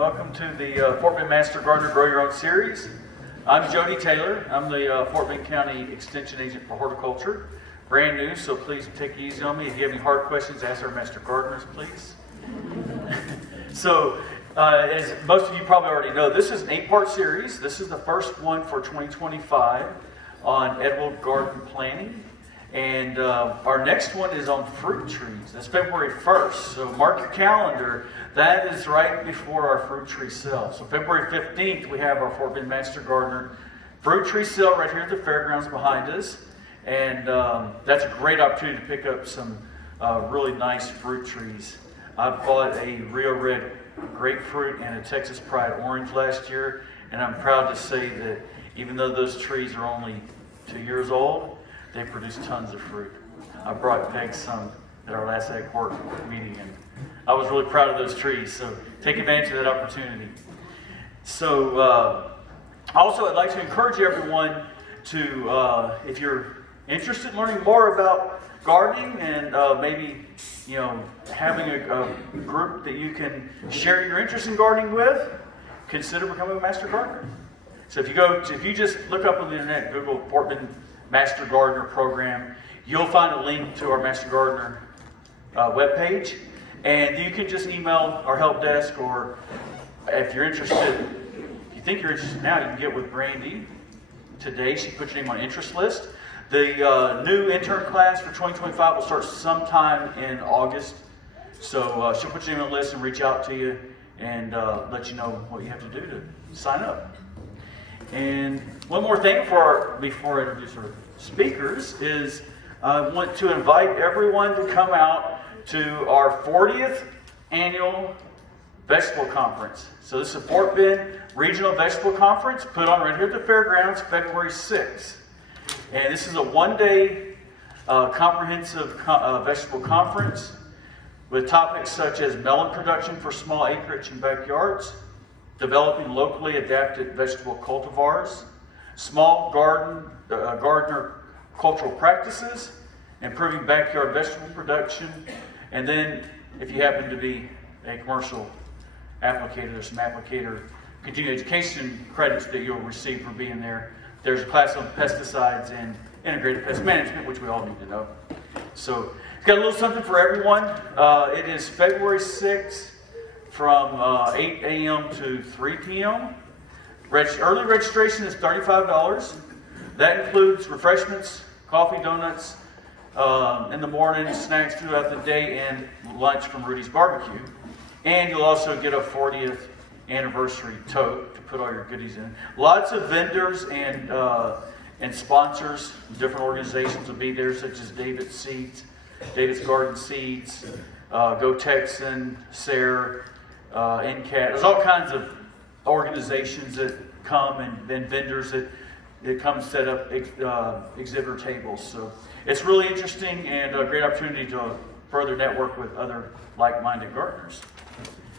Welcome to the Fort Bend Master Gardener Grow Your Own series. I'm Jody Taylor. I'm the Fort Bend County Extension Agent for Horticulture. Brand new, so please take it easy on me. If you have any hard questions, ask our Master Gardeners, please. As most of you probably already know, this is an 8-part series. This is the first one for 2025 on edible garden planting. And our next one is on fruit trees. That's February 1st. So mark your calendar. That is right before our fruit tree sale. So February 15th, we have our Fort Bend Master Gardener fruit tree sale right here at the fairgrounds behind us. And that's a great opportunity to pick up some really nice fruit trees. I bought a Rio Red grapefruit and a Texas Pride orange last year. And I'm proud to say that even though those trees are only 2 years old, they produce tons of fruit. I brought Peg some at our last Ag Court meeting, and I was really proud of those trees, so take advantage of that opportunity. So also I'd like to encourage everyone to, if you're interested in learning more about gardening and maybe having a group that you can share your interest in gardening with, consider becoming a Master Gardener. So if you just look up on the internet, Google Fort Bend Master Gardener program, you'll find a link to our Master Gardener webpage, and you can just email our help desk, or if you're interested, if you think you're interested now, you can get with Brandy today. She put your name on interest list. The new intern class for 2025 will start sometime in August, so she'll put your name on the list and reach out to you and let you know what you have to do to sign up. And one more thing before I introduce our speakers is I want to invite everyone to come out to our 40th annual vegetable conference. So this is a Fort Bend Regional Vegetable Conference put on right here at the fairgrounds February 6th. And this is a one-day comprehensive vegetable conference with topics such as melon production for small acreage and backyards, developing locally adapted vegetable cultivars, small gardener cultural practices, improving backyard vegetable production, and then if you happen to be a commercial applicator, there's some applicator continuing education credits that you'll receive for being there. There's a class on pesticides and integrated pest management, which we all need to know. So it's got a little something for everyone. It is February 6th from 8 a.m. to 3 p.m. Early registration is $35. That includes refreshments, coffee, donuts in the morning, snacks throughout the day, and lunch from Rudy's Barbecue. And you'll also get a 40th anniversary tote to put all your goodies in. Lots of vendors and sponsors, different organizations will be there, such as David's Garden Seeds, Go Texan, SARE, NCAT. There's all kinds of organizations that come and then vendors that come and set up exhibitor tables. So it's really interesting and a great opportunity to further network with other like-minded gardeners.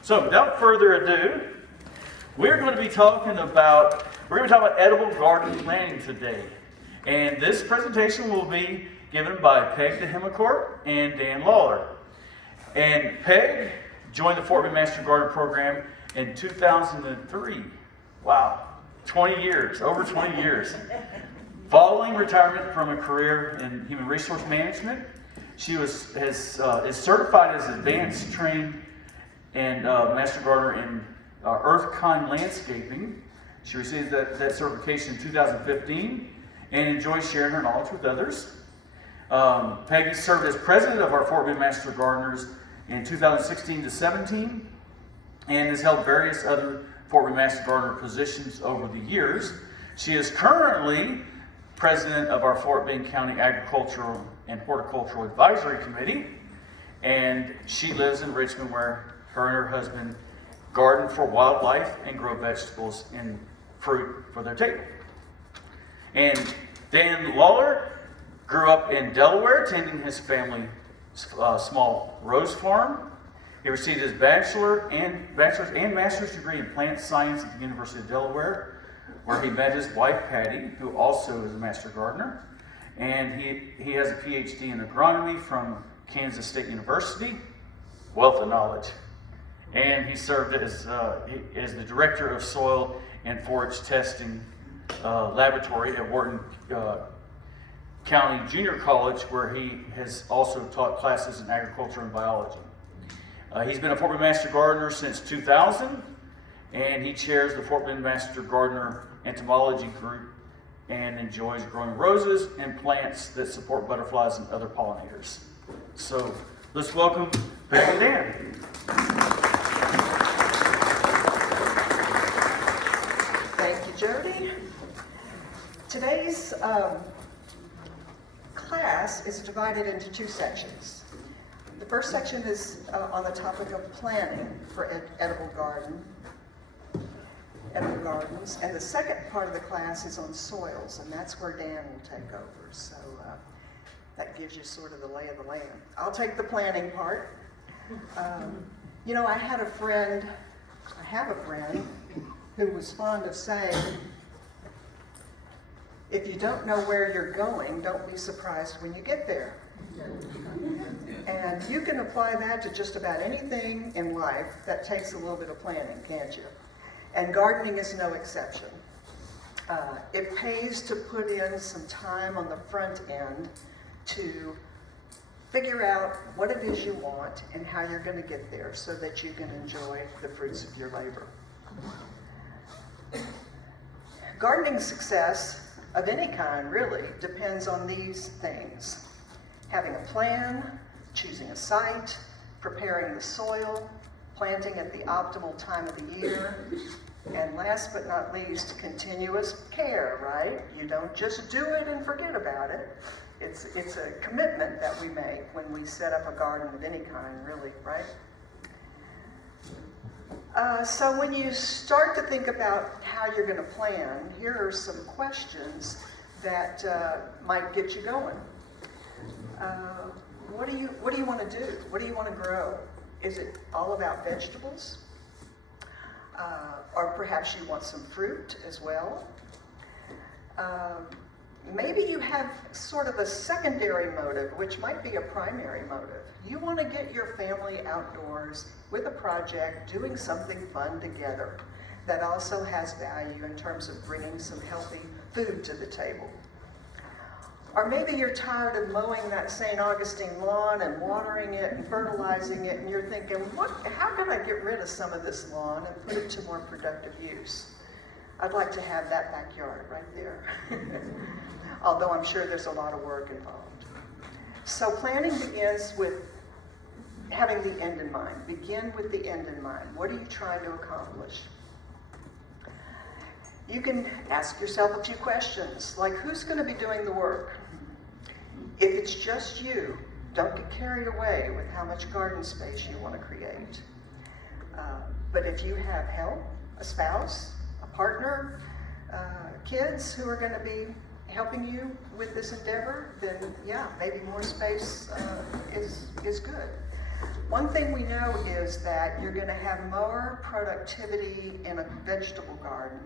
So without further ado, we're going to be talking about edible garden planting today. And this presentation will be given by Peg DeHemicourt and Dan Lawler. And Peg joined the Fort Bend Master Gardener program in 2003. Wow, 20 years, over 20 years. Following retirement from a career in human resource management, she is certified as advanced trained and Master Gardener in Earth-Kind landscaping. She received that certification in 2015 and enjoys sharing her knowledge with others. Peggy served as president of our Fort Bend Master Gardeners in 2016 to 17 and has held various other Fort Bend Master Gardener positions over the years. She is currently president of our Fort Bend County Agricultural and Horticultural Advisory Committee, and she lives in Richmond, where her and her husband garden for wildlife and grow vegetables and fruit for their table. And Dan Lawler grew up in Delaware, attending his family's small rose farm. He received his bachelor's and master's degree in plant science at the University of Delaware, where he met his wife Patty, who also is a master gardener. And he has a PhD in agronomy from Kansas State University. Wealth of knowledge. and he served as the director of soil and forage testing laboratory at Wharton County Junior College, where he has also taught classes in agriculture and biology. He's been a Fort Bend Master Gardener since 2000, and he chairs the Fort Bend Master Gardener Entomology Group and enjoys growing roses and plants that support butterflies and other pollinators. So let's welcome Peggy and Dan. Thank you, Jody. Today's class is divided into two sections. The first section is on the topic of planning for edible gardens, and the second part of the class is on soils, and that's where Dan will take over. So that gives you sort of the lay of the land. I'll take the planning part. You know, I have a friend who was fond of saying, if you don't know where you're going, don't be surprised when you get there. And you can apply that to just about anything in life that takes a little bit of planning, can't you? And gardening is no exception. It pays to put in some time on the front end to figure out what it is you want and how you're going to get there so that you can enjoy the fruits of your labor. Gardening success of any kind really depends on these things: having a plan, choosing a site, preparing the soil, planting at the optimal time of the year, and last but not least, continuous care, right? You don't just do it and forget about it. It's a commitment that we make when we set up a garden of any kind, really, right? So when you start to think about how you're going to plan, here are some questions that might get you going. What do you want to do? What do you want to grow? Is it all about vegetables? Or perhaps you want some fruit as well. Maybe you have sort of a secondary motive, which might be a primary motive. You want to get your family outdoors with a project, doing something fun together that also has value in terms of bringing some healthy food to the table. Or maybe you're tired of mowing that St. Augustine lawn and watering it and fertilizing it, and you're thinking, how can I get rid of some of this lawn and put it to more productive use? I'd like to have that backyard right there. Although I'm sure there's a lot of work involved. So planning begins with having the end in mind. Begin with the end in mind. What are you trying to accomplish? You can ask yourself a few questions, like who's going to be doing the work? If it's just you, don't get carried away with how much garden space you want to create. But if you have help, a spouse, a partner, kids who are going to be helping you with this endeavor, then yeah, maybe more space is good. One thing we know is that you're going to have more productivity in a vegetable garden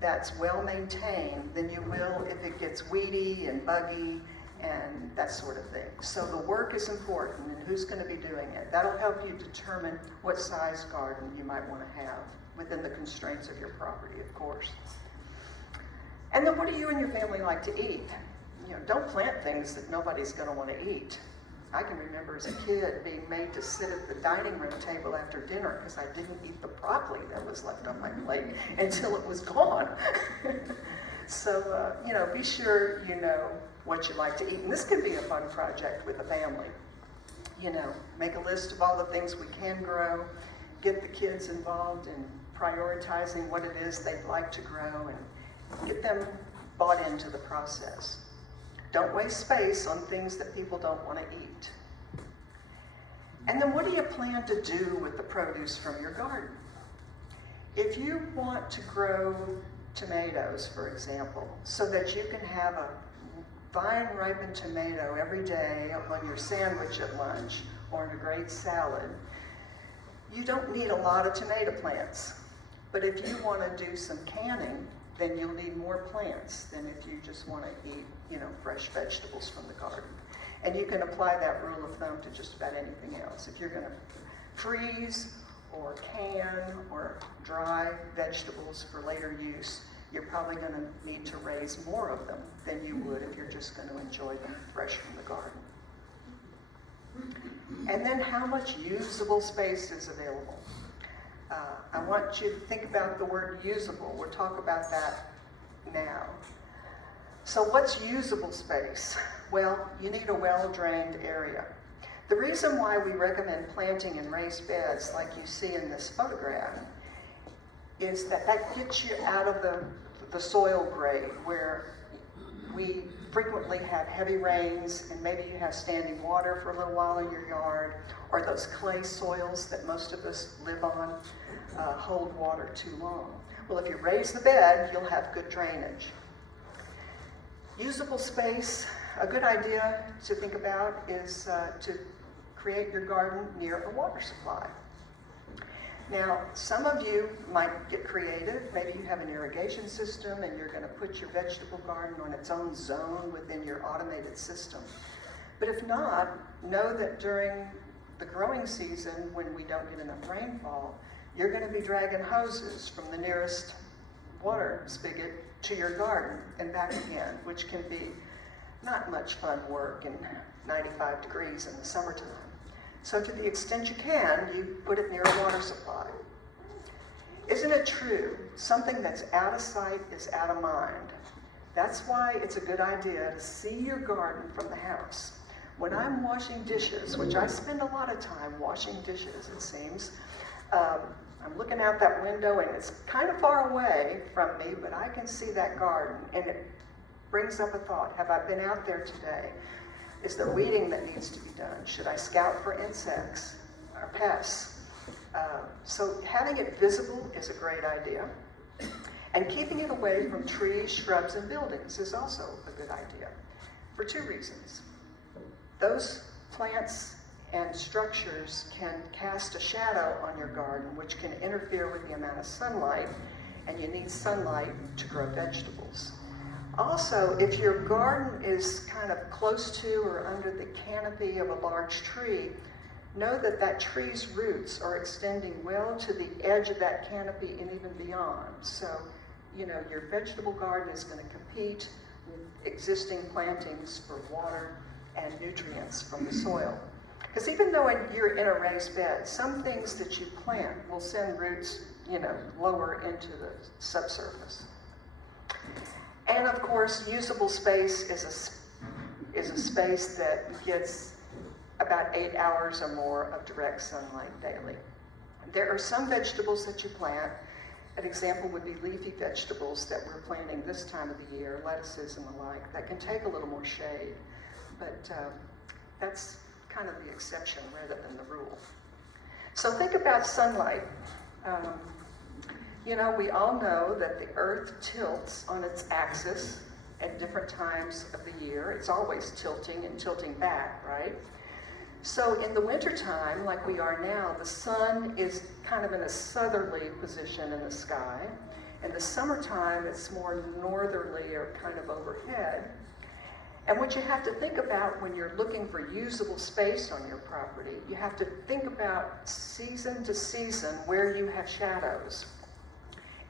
that's well maintained than you will if it gets weedy and buggy and that sort of thing. So the work is important, and who's going to be doing it. That'll help you determine what size garden you might want to have within the constraints of your property, of course. And then what do you and your family like to eat? You know, don't plant things that nobody's going to want to eat. I can remember as a kid being made to sit at the dining room table after dinner because I didn't eat the broccoli that was left on my plate until it was gone. So, you know, be sure you know what you like to eat. And this could be a fun project with a family. You know, make a list of all the things we can grow, get the kids involved in prioritizing what it is they'd like to grow, and get them bought into the process. Don't waste space on things that people don't want to eat. And then what do you plan to do with the produce from your garden? If you want to grow tomatoes, for example, so that you can have a vine ripened tomato every day on your sandwich at lunch or in a great salad, you don't need a lot of tomato plants. But if you want to do some canning, then you'll need more plants than if you just want to eat, you know, fresh vegetables from the garden. And you can apply that rule of thumb to just about anything else. If you're going to freeze or can or dry vegetables for later use, you're probably going to need to raise more of them than you would if you're just going to enjoy them fresh from the garden. And then how much usable space is available? I want you to think about the word usable. We'll talk about that now. So what's usable space? Well, you need a well-drained area. The reason why we recommend planting in raised beds like you see in this photograph is that gets you out of the soil grade where we frequently have heavy rains and maybe you have standing water for a little while in your yard, or those clay soils that most of us live on hold water too long. Well, if you raise the bed, you'll have good drainage. Usable space, a good idea to think about is to create your garden near a water supply. Now, some of you might get creative. Maybe you have an irrigation system and you're going to put your vegetable garden on its own zone within your automated system. But if not, know that during the growing season, when we don't get enough rainfall, you're going to be dragging hoses from the nearest water spigot to your garden and back again, which can be not much fun work in 95 degrees in the summertime. So to the extent you can, you put it near a water supply. Isn't it true? Something that's out of sight is out of mind. That's why it's a good idea to see your garden from the house. When I'm washing dishes, which I spend a lot of time washing dishes, it seems, I'm looking out that window and it's kind of far away from me, but I can see that garden and it brings up a thought. Have I been out there today? Is there weeding that needs to be done? Should I scout for insects or pests? So having it visible is a great idea. And keeping it away from trees, shrubs, and buildings is also a good idea for two reasons. Those plants and structures can cast a shadow on your garden, which can interfere with the amount of sunlight, and you need sunlight to grow vegetables. Also, if your garden is kind of close to or under the canopy of a large tree, know that that tree's roots are extending well to the edge of that canopy and even beyond. So, your vegetable garden is going to compete with existing plantings for water and nutrients from the soil. Because even though you're in a raised bed, some things that you plant will send roots, lower into the subsurface. And of course, usable space is a space that gets about 8 hours or more of direct sunlight daily. There are some vegetables that you plant. An example would be leafy vegetables that we're planting this time of the year, lettuces and the like, that can take a little more shade. But that's kind of the exception rather than the rule. So think about sunlight. We all know that the earth tilts on its axis at different times of the year. It's always tilting and tilting back, right? So in the wintertime, like we are now, the sun is kind of in a southerly position in the sky. In the summertime, it's more northerly or kind of overhead. And what you have to think about when you're looking for usable space on your property, you have to think about season to season where you have shadows.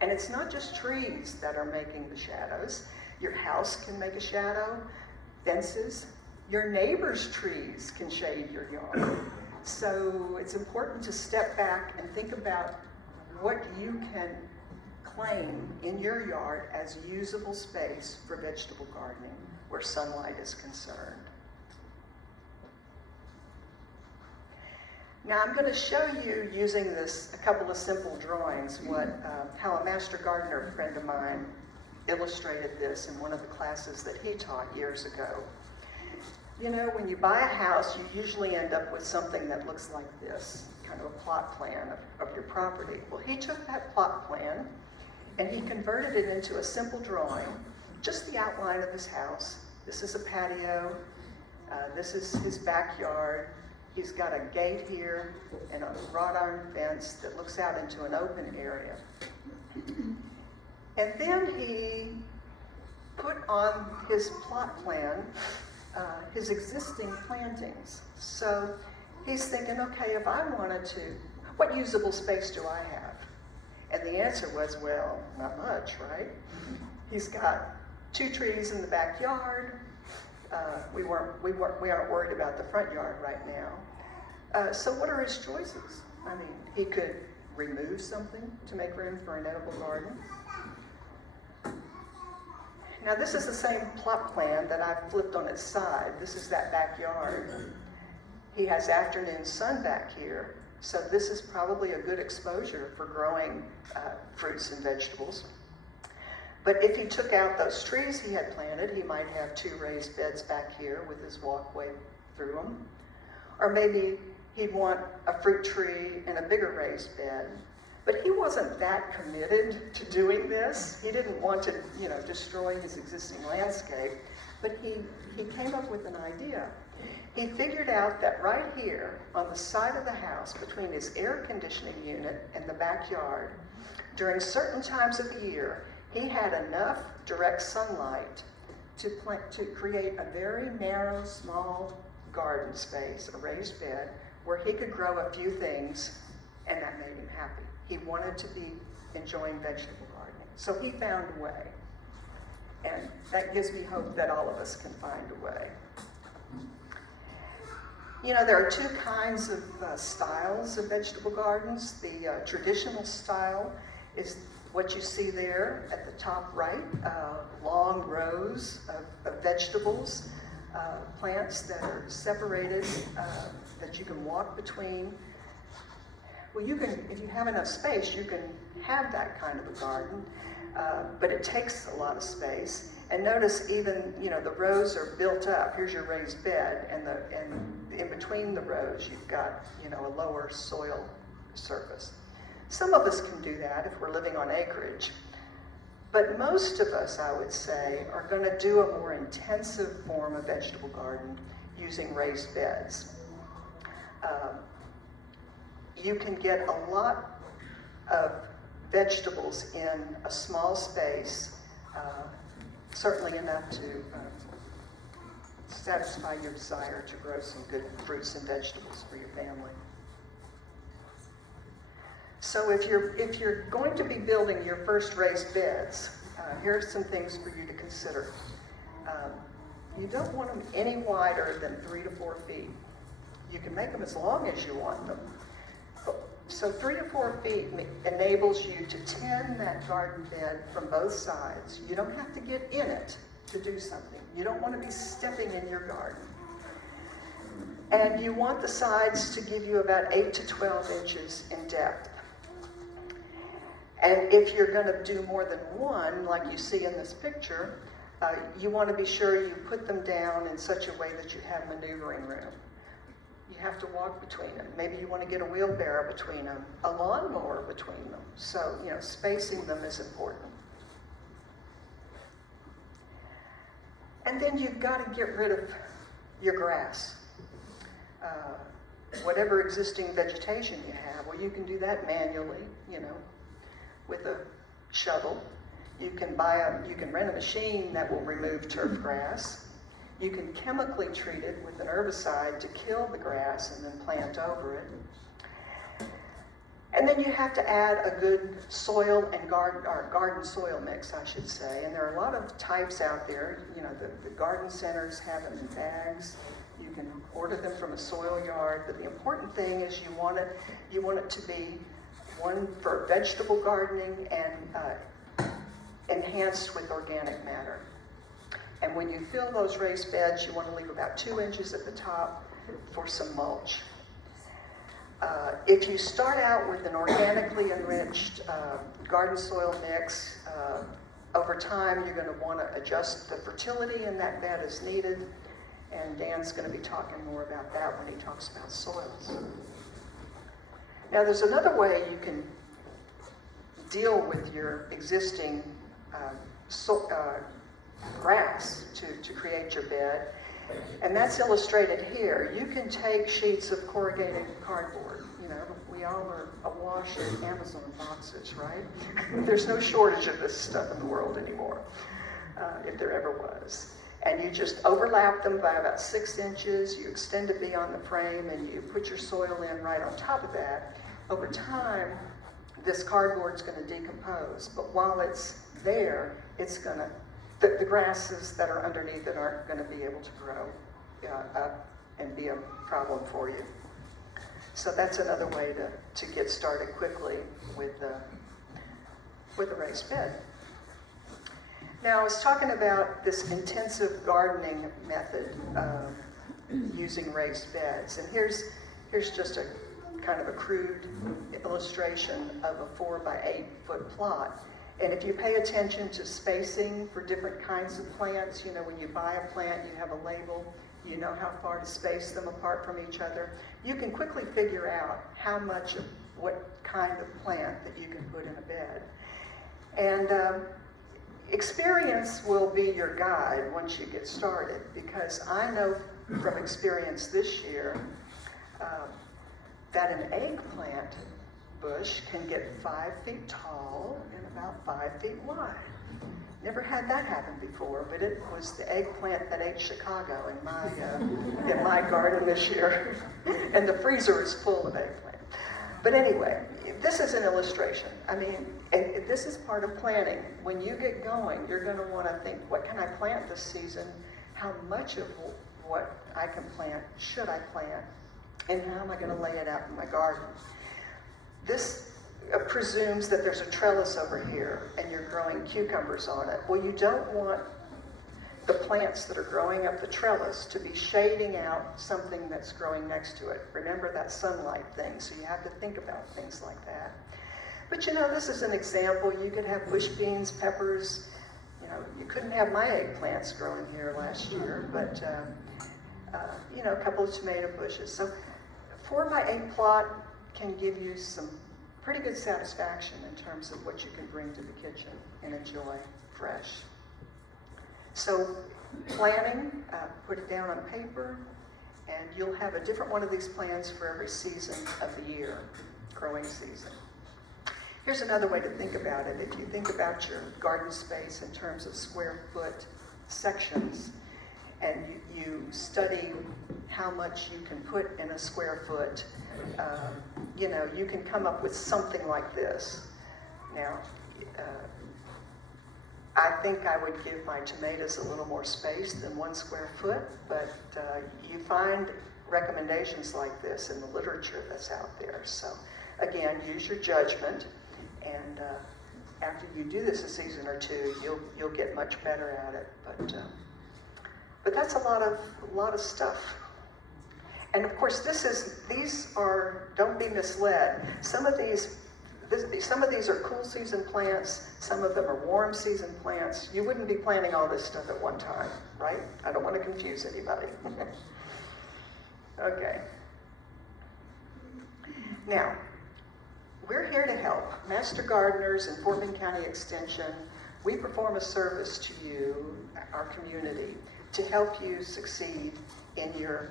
And it's not just trees that are making the shadows. Your house can make a shadow, fences. Your neighbor's trees can shade your yard. So it's important to step back and think about what you can claim in your yard as usable space for vegetable gardening where sunlight is concerned. Now I'm going to show you, using a couple of simple drawings, how a master gardener friend of mine illustrated this in one of the classes that he taught years ago. When you buy a house, you usually end up with something that looks like this, kind of a plot plan of your property. Well, he took that plot plan and he converted it into a simple drawing, just the outline of his house. This is a patio, this is his backyard. He's got a gate here and a wrought iron fence that looks out into an open area. And then he put on his plot plan his existing plantings. So he's thinking, okay, if I wanted to what usable space do I have? And the answer was, well, not much, right? He's got 2 trees in the backyard. We aren't worried about the front yard right now. So what are his choices? I mean, he could remove something to make room for an edible garden. Now this is the same plot plan that I've flipped on its side. This is that backyard. He has afternoon sun back here, so this is probably a good exposure for growing fruits and vegetables. But if he took out those trees he had planted, he might have 2 raised beds back here with his walkway through them. Or maybe he'd want a fruit tree and a bigger raised bed. But he wasn't that committed to doing this. He didn't want to, destroy his existing landscape. But he came up with an idea. He figured out that right here on the side of the house between his air conditioning unit and the backyard, during certain times of the year, he had enough direct sunlight to create a very narrow, small garden space, a raised bed, where he could grow a few things, and that made him happy. He wanted to be enjoying vegetable gardening. So he found a way. And that gives me hope that all of us can find a way. There are 2 kinds of styles of vegetable gardens. The traditional style is what you see there at the top right, long rows of vegetables, plants that are separated, that you can walk between. Well, if you have enough space, you can have that kind of a garden, but it takes a lot of space. And notice even, the rows are built up. Here's your raised bed, and in between the rows, you've got, a lower soil surface. Some of us can do that if we're living on acreage, but most of us, I would say, are going to do a more intensive form of vegetable garden using raised beds. You can get a lot of vegetables in a small space, certainly enough to satisfy your desire to grow some good fruits and vegetables for your family. So if you're going to be building your first raised beds, here are some things for you to consider. You don't want them any wider than 3 to 4 feet. You can make them as long as you want them. So 3 to 4 feet enables you to tend that garden bed from both sides. You don't have to get in it to do something. You don't want to be stepping in your garden. And you want the sides to give you about 8 to 12 inches in depth. And if you're going to do more than one, like you see in this picture, you want to be sure you put them down in such a way that you have maneuvering room. You have to walk between them. Maybe you want to get a wheelbarrow between them, a lawnmower between them. So, spacing them is important. And then you've got to get rid of your grass. Whatever existing vegetation you have, well, you can do that manually, with a shovel. You can rent a machine that will remove turf grass. You can chemically treat it with an herbicide to kill the grass and then plant over it. And then you have to add a good soil and garden soil mix, I should say. And there are a lot of types out there. The garden centers have them in bags. You can order them from a soil yard. But the important thing is you want it to be one for vegetable gardening and enhanced with organic matter. And when you fill those raised beds, you want to leave about 2 inches at the top for some mulch. If you start out with an organically enriched garden soil mix, over time you're going to want to adjust the fertility in that bed as needed. And Dan's going to be talking more about that when he talks about soils. Now there's another way you can deal with your existing grass to create your bed, and that's illustrated here. You can take sheets of corrugated cardboard. We all are awash in Amazon boxes, right? There's no shortage of this stuff in the world anymore, if there ever was. And you just overlap them by about 6 inches, you extend it beyond the frame, and you put your soil in right on top of that. Over time, this cardboard's going to decompose, but while it's there, it's going to, the grasses that are underneath it aren't going to be able to grow up and be a problem for you. So that's another way to get started quickly with a raised bed. Now, I was talking about this intensive gardening method using raised beds, and here's just a kind of a crude illustration of a 4 by 8 foot plot. And if you pay attention to spacing for different kinds of plants, you know, when you buy a plant, you have a label, you know how far to space them apart from each other. You can quickly figure out how much of what kind of plant that you can put in a bed. And experience will be your guide once you get started, because I know from experience this year that an eggplant bush can get 5 feet tall and about 5 feet wide. Never had that happen before, but it was the eggplant that ate Chicago in my garden this year. And the freezer is full of eggplant. But anyway, this is an illustration. I mean, and this is part of planning. When you get going, you're going to want to think, what can I plant this season? How much of what I can plant should I plant? And how am I going to lay it out in my garden? This presumes that there's a trellis over here and you're growing cucumbers on it. Well, you don't want the plants that are growing up the trellis to be shading out something that's growing next to it. Remember that sunlight thing, so you have to think about things like that. But you know, this is an example. You could have bush beans, peppers. You know, you couldn't have my eggplants growing here last year, but you know, a couple of tomato bushes. So 4 by 8 plot can give you some pretty good satisfaction in terms of what you can bring to the kitchen and enjoy fresh. So planning, put it down on paper, and you'll have a different one of these plans for every season of the year, growing season. Here's another way to think about it. If you think about your garden space in terms of square foot sections, and you study how much you can put in a square foot, you know, you can come up with something like this. Now, I think I would give my tomatoes a little more space than 1 square foot, but you find recommendations like this in the literature that's out there. So again, use your judgment, and after you do this a season or two, you'll get much better at it. But that's a lot of stuff. And of course, these are, don't be misled. Some of these are cool season plants, some of them are warm season plants. You wouldn't be planting all this stuff at one time, right? I don't want to confuse anybody. Okay. Now, we're here to help. Master Gardeners in Fort Bend County Extension, we perform a service to you, our community, to help you succeed in your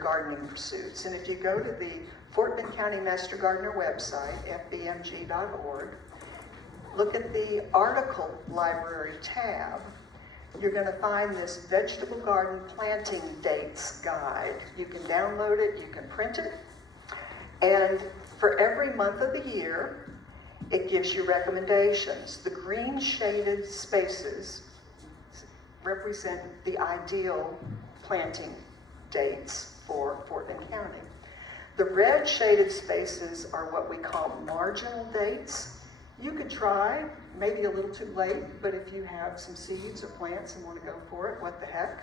gardening pursuits. And if you go to the Fort Bend County Master Gardener website, fbmg.org, look at the article library tab, you're going to find this vegetable garden planting dates guide. You can download it, you can print it, and for every month of the year, it gives you recommendations. The green shaded spaces represent the ideal planting dates for Fort Bend County. The red shaded spaces are what we call marginal dates. You could try, maybe a little too late, but if you have some seeds or plants and want to go for it, what the heck.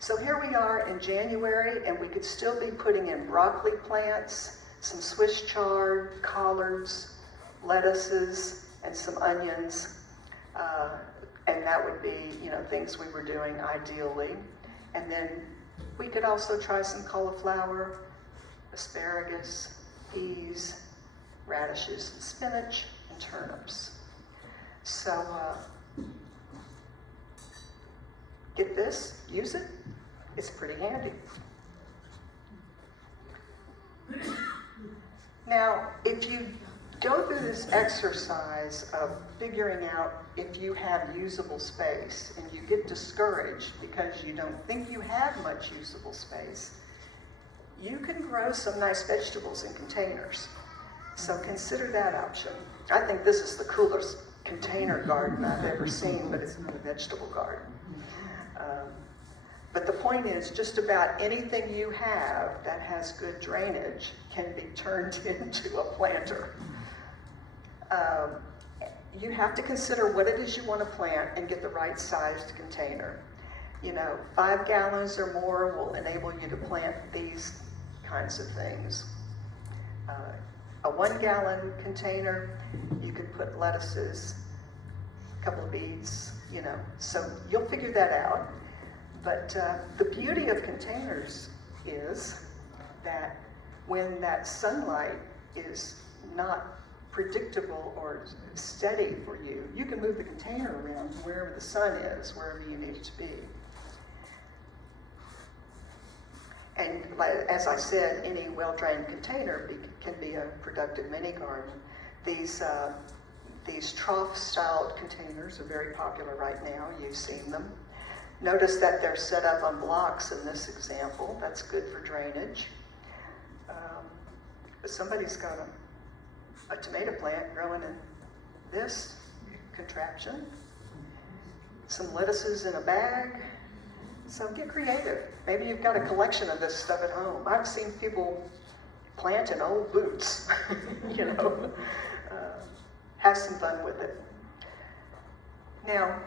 So here we are in January, and we could still be putting in broccoli plants, some Swiss chard, collards, lettuces, and some onions. And that would be, you know, things we were doing ideally. And then we could also try some cauliflower, asparagus, peas, radishes, and spinach, and turnips. So get this, use it. It's pretty handy. Now, if you go through this exercise of figuring out if you have usable space and you get discouraged because you don't think you have much usable space, you can grow some nice vegetables in containers. So consider that option. I think this is the coolest container garden I've ever seen, but it's not a vegetable garden. But the point is, just about anything you have that has good drainage can be turned into a planter. You have to consider what it is you want to plant and get the right sized container. 5 gallons or more will enable you to plant these kinds of things. A 1 gallon container, you could put lettuces, a couple of beets, so you'll figure that out. But the beauty of containers is that when that sunlight is not predictable or steady for you, you can move the container around to wherever the sun is, wherever you need it to be. And as I said, any well-drained container can be a productive mini garden. These trough-styled containers are very popular right now. You've seen them. Notice that they're set up on blocks in this example. That's good for drainage. But somebody's got a tomato plant growing in this contraption. Some lettuces in a bag. So get creative. Maybe you've got a collection of this stuff at home. I've seen people plant in old boots, have some fun with it. Now,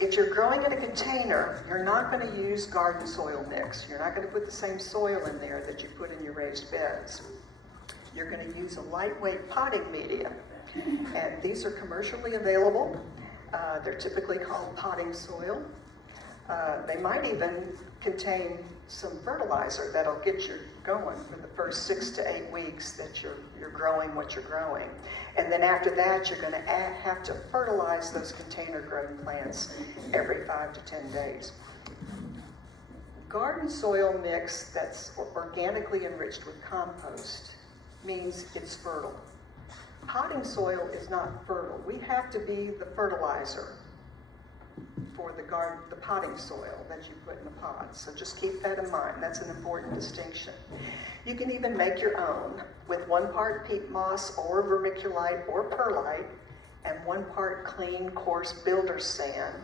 if you're growing in a container, you're not going to use garden soil mix. You're not going to put the same soil in there that you put in your raised beds. You're going to use a lightweight potting media. And these are commercially available. They're typically called potting soil. They might even contain some fertilizer that'll get you going for the first 6 to 8 weeks that you're growing what you're growing. And then after that, you're going to have to fertilize those container-grown plants every 5 to 10 days. Garden soil mix that's organically enriched with compost means it's fertile. Potting soil is not fertile. We have to be the fertilizer for the potting soil that you put in the pots. So just keep that in mind. That's an important distinction. You can even make your own with 1 part peat moss or vermiculite or perlite and 1 part clean, coarse builder's sand.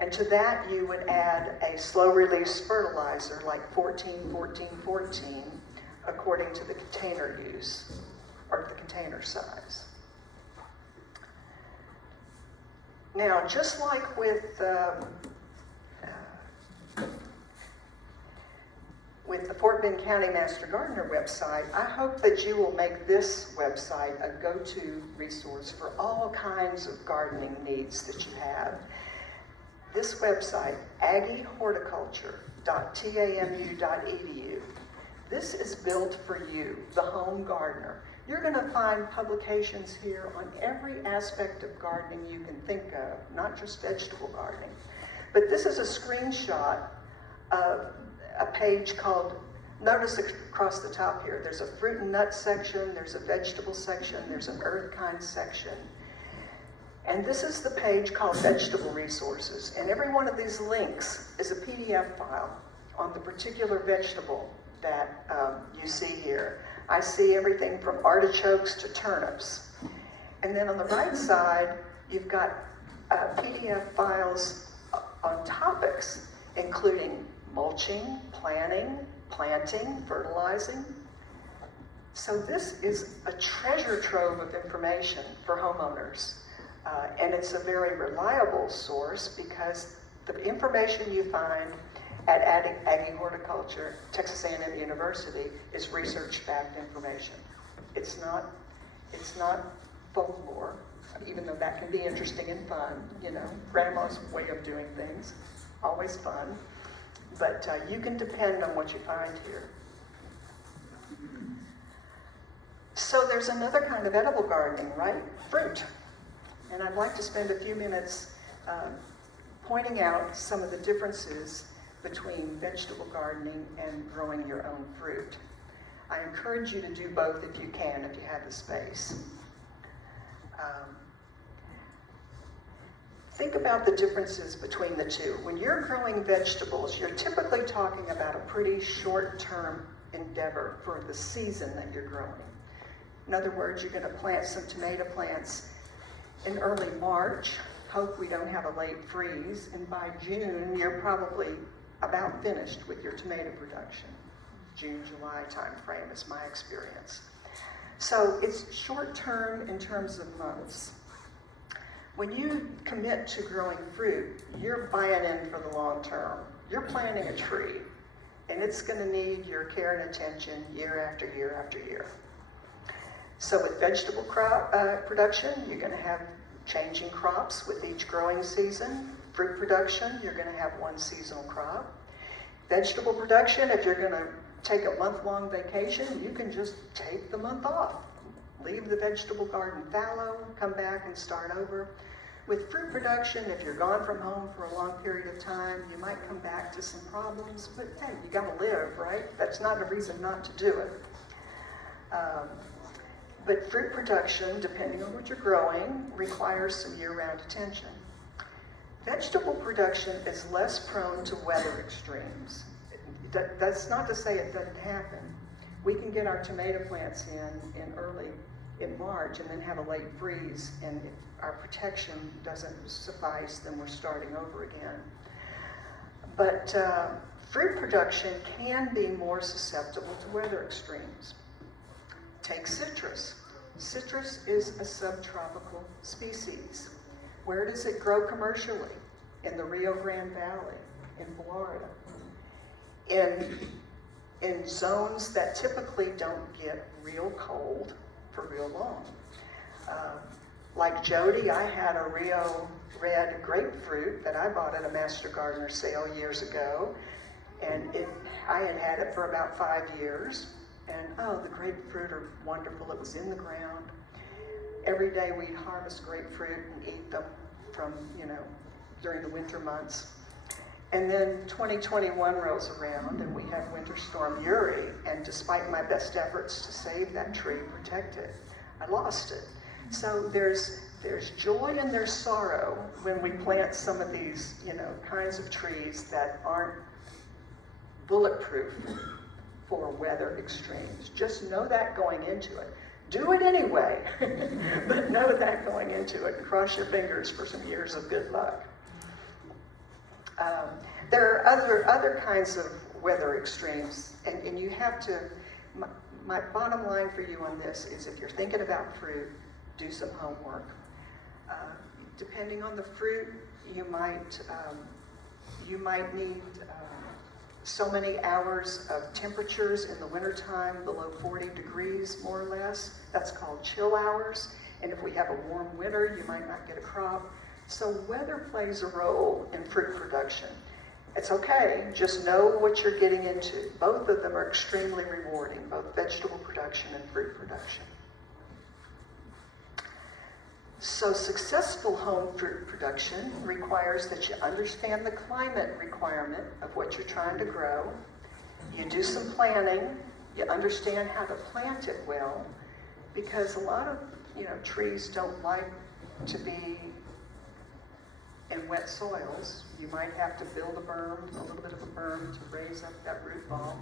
And to that you would add a slow release fertilizer like 14-14-14 according to the container use or the container size. Now, just like with the Fort Bend County Master Gardener website, I hope that you will make this website a go-to resource for all kinds of gardening needs that you have. This website, aggiehorticulture.tamu.edu, this is built for you, the home gardener. You're going to find publications here on every aspect of gardening you can think of, not just vegetable gardening. But this is a screenshot of a page called, notice across the top here, there's a fruit and nut section, there's a vegetable section, there's an earth kind section. And this is the page called Vegetable Resources. And every one of these links is a PDF file on the particular vegetable that you see here. I see everything from artichokes to turnips. And then on the right side, you've got PDF files on topics, including mulching, planting, fertilizing. So this is a treasure trove of information for homeowners. And it's a very reliable source because the information you find at Aggie Horticulture, Texas A&M University, is research-backed information. It's not folklore, even though that can be interesting and fun, grandma's way of doing things, always fun. But you can depend on what you find here. So there's another kind of edible gardening, right? Fruit. And I'd like to spend a few minutes pointing out some of the differences between vegetable gardening and growing your own fruit. I encourage you to do both if you can, if you have the space. Think about the differences between the two. When you're growing vegetables, you're typically talking about a pretty short-term endeavor for the season that you're growing. In other words, you're going to plant some tomato plants in early March. Hope we don't have a late freeze. And by June, you're probably about finished with your tomato production. June, July time frame is my experience. So it's short term in terms of months. When you commit to growing fruit, you're buying in for the long term. You're planting a tree, and it's going to need your care and attention year after year after year. So with vegetable crop production, you're going to have changing crops with each growing season. Fruit production, you're going to have one seasonal crop. Vegetable production, if you're going to take a month-long vacation, you can just take the month off. Leave the vegetable garden fallow, come back and start over. With fruit production, if you're gone from home for a long period of time, you might come back to some problems, but hey, you gotta live, right? That's not a reason not to do it. But fruit production, depending on what you're growing, requires some year-round attention. Vegetable production is less prone to weather extremes. That's not to say it doesn't happen. We can get our tomato plants in March and then have a late freeze, and if our protection doesn't suffice, then we're starting over again. But fruit production can be more susceptible to weather extremes. Take citrus. Citrus is a subtropical species. Where does it grow commercially? In the Rio Grande Valley, in Florida. In zones that typically don't get real cold for real long. Like Jody, I had a Rio Red grapefruit that I bought at a Master Gardener sale years ago, and I had had it for about 5 years, and oh, the grapefruit are wonderful. It was in the ground. Every day we'd harvest grapefruit and eat them from, during the winter months. And then 2021 rolls around and we had Winter Storm Uri, and despite my best efforts to save that tree, protect it, I lost it. So there's joy and there's sorrow when we plant some of these, kinds of trees that aren't bulletproof for weather extremes. Just know that going into it. Do it anyway, but know that going into it, and cross your fingers for some years of good luck. There are other kinds of weather extremes, and you have to, my bottom line for you on this is, if you're thinking about fruit, do some homework. Depending on the fruit, you might need so many hours of temperatures in the wintertime below 40 degrees, more or less. That's called chill hours. And if we have a warm winter, you might not get a crop. So weather plays a role in fruit production. It's okay, just know what you're getting into. Both of them are extremely rewarding, both vegetable production and fruit production. So successful home fruit production requires that you understand the climate requirement of what you're trying to grow. You do some planning, you understand how to plant it well, because a lot of trees don't like to be in wet soils. You might have to build a little bit of a berm to raise up that root ball.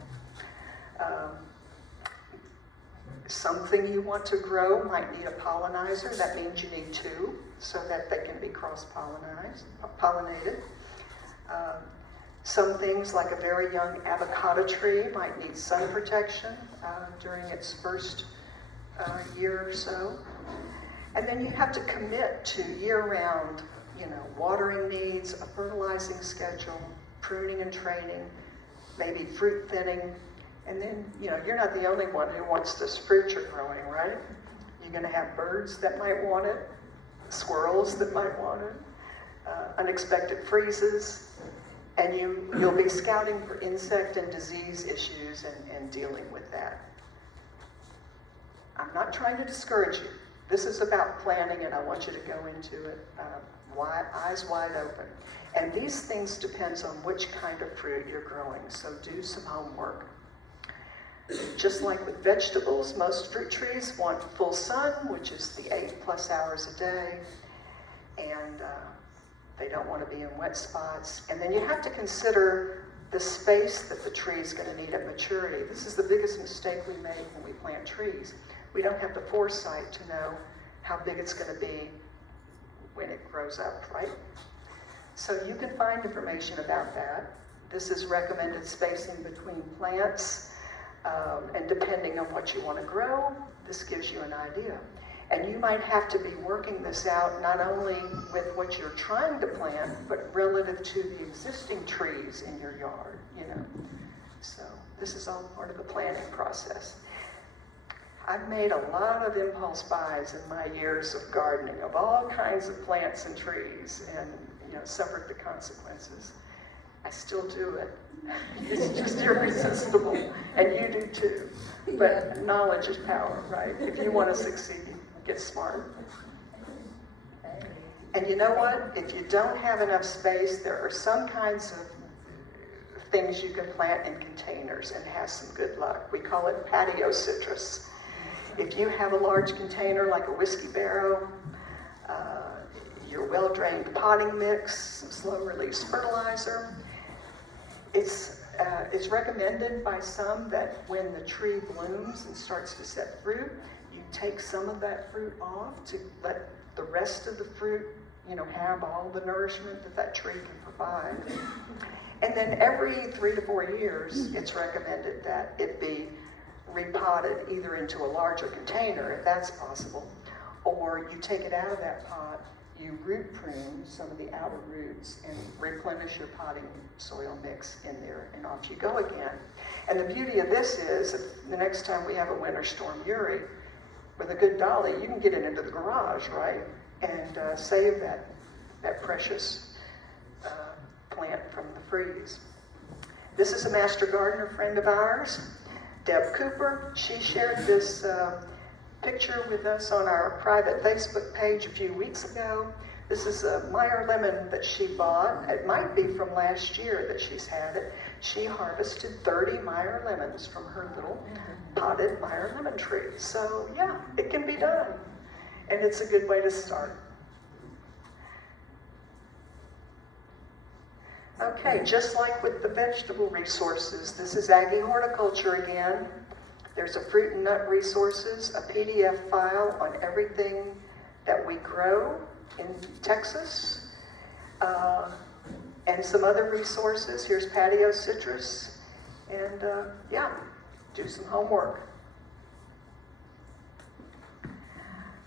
Something you want to grow might need a pollinizer. That means you need two, so that they can be cross-pollinated. Some things, like a very young avocado tree, might need sun protection during its first year or so. And then you have to commit to year-round, watering needs, a fertilizing schedule, pruning and training, maybe fruit thinning. And then, you're not the only one who wants this fruit you're growing, right? You're going to have birds that might want it, squirrels that might want it, unexpected freezes, and you'll be scouting for insect and disease issues and dealing with that. I'm not trying to discourage you. This is about planning, and I want you to go into it eyes wide open. And these things depends on which kind of fruit you're growing, so do some homework. Just like with vegetables, most fruit trees want full sun, which is the 8+ hours a day, and they don't want to be in wet spots. And then you have to consider the space that the tree is going to need at maturity. This is the biggest mistake we make when we plant trees. We don't have the foresight to know how big it's going to be when it grows up, right? So you can find information about that. This is recommended spacing between plants, and depending on what you want to grow, this gives you an idea. And you might have to be working this out not only with what you're trying to plant, but relative to the existing trees in your yard, you know. So this is all part of the planning process. I've made a lot of impulse buys in my years of gardening of all kinds of plants and trees, and suffered the consequences. I still do it. It's just irresistible, and you do too. But knowledge is power, right? If you want to succeed, get smart. And you know what? If you don't have enough space, there are some kinds of things you can plant in containers and have some good luck. We call it patio citrus. If you have a large container like a whiskey barrel, your well-drained potting mix, some slow-release fertilizer, it's recommended by some that when the tree blooms and starts to set fruit, you take some of that fruit off to let the rest of the fruit, have all the nourishment that tree can provide. And then every 3 to 4 years, it's recommended that it be repotted either into a larger container, if that's possible, or you take it out of that pot, you root prune some of the outer roots and replenish your potting soil mix in there, and off you go again. And the beauty of this is, the next time we have a winter storm Uri, with a good dolly, you can get it into the garage, right? And save that precious plant from the freeze. This is a master gardener friend of ours, Deb Cooper. She shared this picture with us on our private Facebook page a few weeks ago. This is a Meyer lemon that she bought. It might be from last year that she's had it. She harvested 30 Meyer lemons from her little potted Meyer lemon tree. So yeah, it can be done. And it's a good way to start. Okay, just like with the vegetable resources, this is Aggie Horticulture again. There's a fruit and nut resources, a PDF file on everything that we grow in Texas, and some other resources. Here's patio citrus, and do some homework.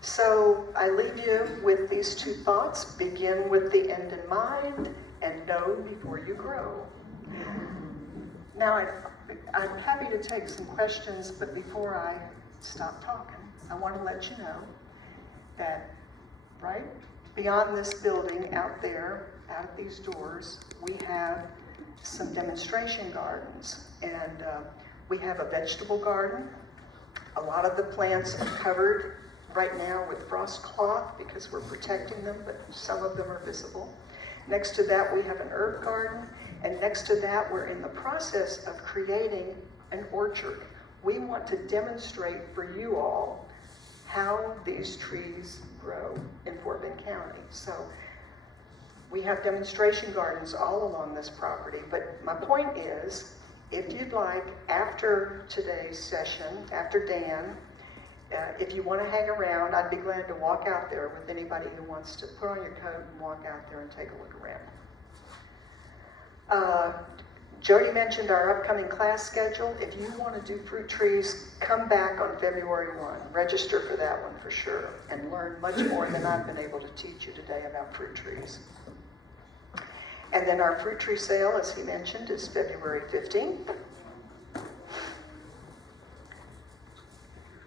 So I leave you with these 2 thoughts. Begin with the end in mind, and know before you grow. Now, I'm happy to take some questions, but before I stop talking, I want to let you know that right beyond this building, out there, out of these doors, we have some demonstration gardens. And we have a vegetable garden. A lot of the plants are covered right now with frost cloth because we're protecting them, but some of them are visible. Next to that, we have an herb garden. And next to that, we're in the process of creating an orchard. We want to demonstrate for you all how these trees grow in Fort Bend County. So we have demonstration gardens all along this property. But my point is, if you'd like, after today's session, after Dan, if you want to hang around, I'd be glad to walk out there with anybody who wants to put on your coat and walk out there and take a look around. Jody mentioned our upcoming class schedule. If you want to do fruit trees, come back on February 1. Register for that one for sure, and learn much more than I've been able to teach you today about fruit trees. And then our fruit tree sale, as he mentioned, is February 15th.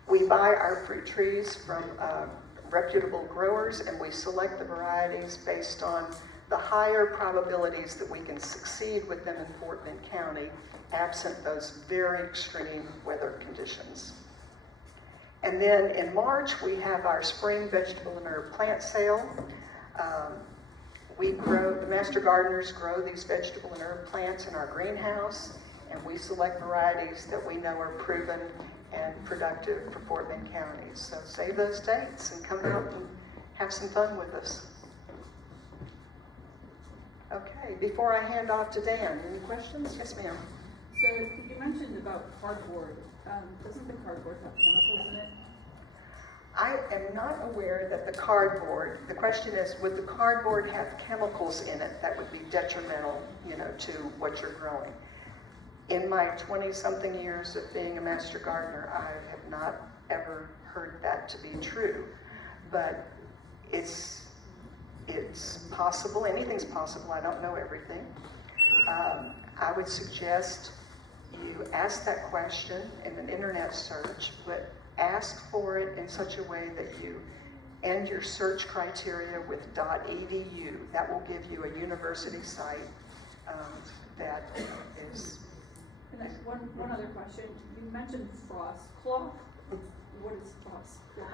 We buy our fruit trees from reputable growers, and we select the varieties based on the higher probabilities that we can succeed with them in Fort Bend County, absent those very extreme weather conditions. And then in March, we have our spring vegetable and herb plant sale. The master gardeners grow these vegetable and herb plants in our greenhouse, and we select varieties that we know are proven and productive for Fort Bend County. So save those dates and come out and have some fun with us. Okay, before I hand off to Dan, any questions? Yes, ma'am. So you mentioned about cardboard. Doesn't the cardboard have chemicals in it? I am not aware that the cardboard, the question is, would the cardboard have chemicals in it that would be detrimental, to what you're growing? In my 20-something years of being a master gardener, I have not ever heard that to be true. But it's possible. Anything's possible. I don't know everything. I would suggest you ask that question in an internet search, but ask for it in such a way that you end your search criteria with .edu. That will give you a university site that is... And then one other question. You mentioned frost cloth. What is frost cloth?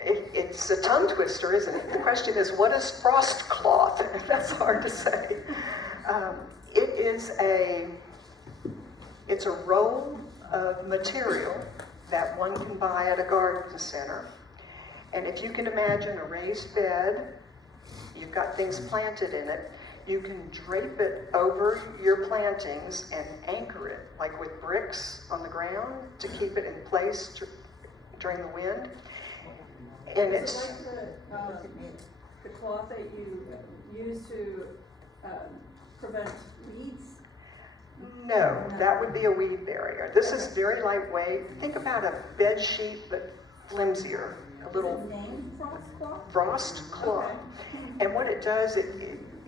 It's a tongue twister, isn't it? The question is, what is frost cloth? That's hard to say. It's a roll of material that one can buy at a garden center. And if you can imagine a raised bed, you've got things planted in it, you can drape it over your plantings and anchor it, like with bricks on the ground, to keep it in place during the wind. And is it like the cloth that you use to prevent weeds? No, that would be a weed barrier. This is very lightweight. Think about a bed sheet, but flimsier. A little name frost cloth? Frost cloth. Okay. And what it does, it,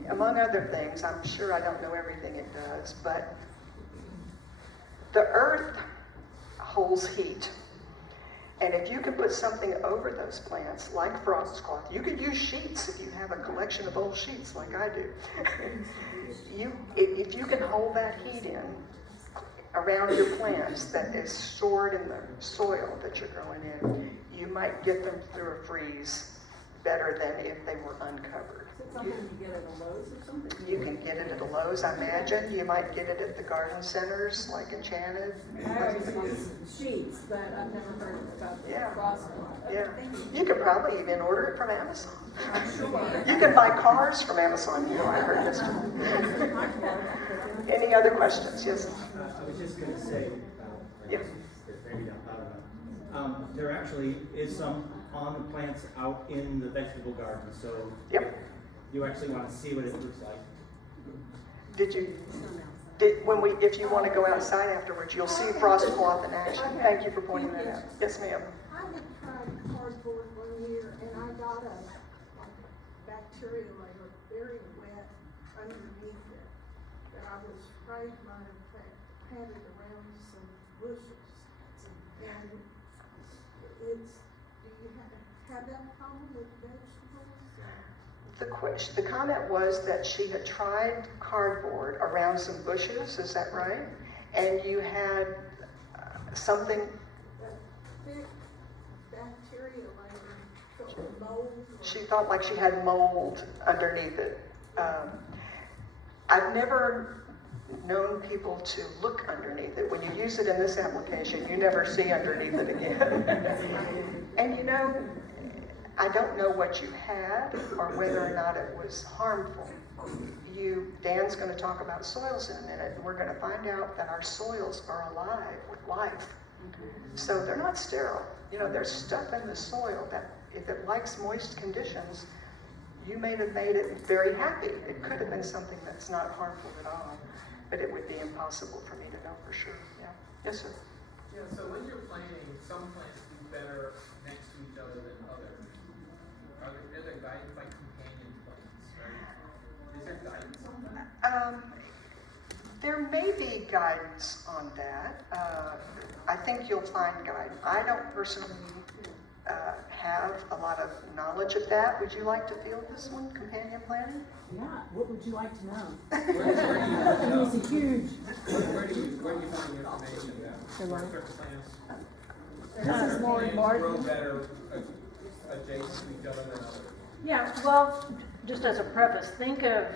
among other things, I'm sure I don't know everything it does, but the earth holds heat. And if you can put something over those plants, like frost cloth, you could use sheets if you have a collection of old sheets like I do. If you can hold that heat in around your plants that is stored in the soil that you're growing in, you might get them through a freeze better than if they were uncovered. Is it something you get at a Lowe's or something? You can get it at a Lowe's, I imagine. You might get it at the garden centers, like Enchanted. I always use sheets, but I've never heard about the Yeah. frost cloth. Okay, Yeah, thank you. you could probably even order it from Amazon. I'm sure. You can buy cars from Amazon, I heard this. Any other questions? Yes? I was just going to say, Yeah. maybe not loud enough. There actually is some on the plants out in the vegetable garden, so Yep. you actually want to see what it looks like. If you want to go outside afterwards, you'll see frost cloth in action. Thank you for pointing that out. Yes, ma'am. I had tried cardboard one year and I got a bacteria layer very wet underneath it that I was afraid might have had it around some bushes. And do you have that problem with vegetables? The comment was that she had tried cardboard around some bushes, is that right? And you had something... That thick bacteria layer, the mold. She felt like she had mold underneath it. I've never known people to look underneath it. When you use it in this application, you never see underneath it again. And I don't know what you had or whether or not it was harmful. Dan's going to talk about soils in a minute, and we're going to find out that our soils are alive with life. So they're not sterile. There's stuff in the soil that, if it likes moist conditions, you may have made it very happy. It could have been something that's not harmful at all, but it would be impossible for me to know for sure. Yeah. Yes, sir. Yeah, so when you're planting, some plants do better next to each other than others. Is there guidance like companion plants, right? Is there guidance on that? There may be guidance on that. I think you'll find guidance. I don't personally have a lot of knowledge of that. Would you like to field this one, companion planting? Yeah, what would you like to know? Where It's a huge. do you find information about certain plants? This is more Grow better adjacent to each other than others? Yeah, well, just as a preface, think of,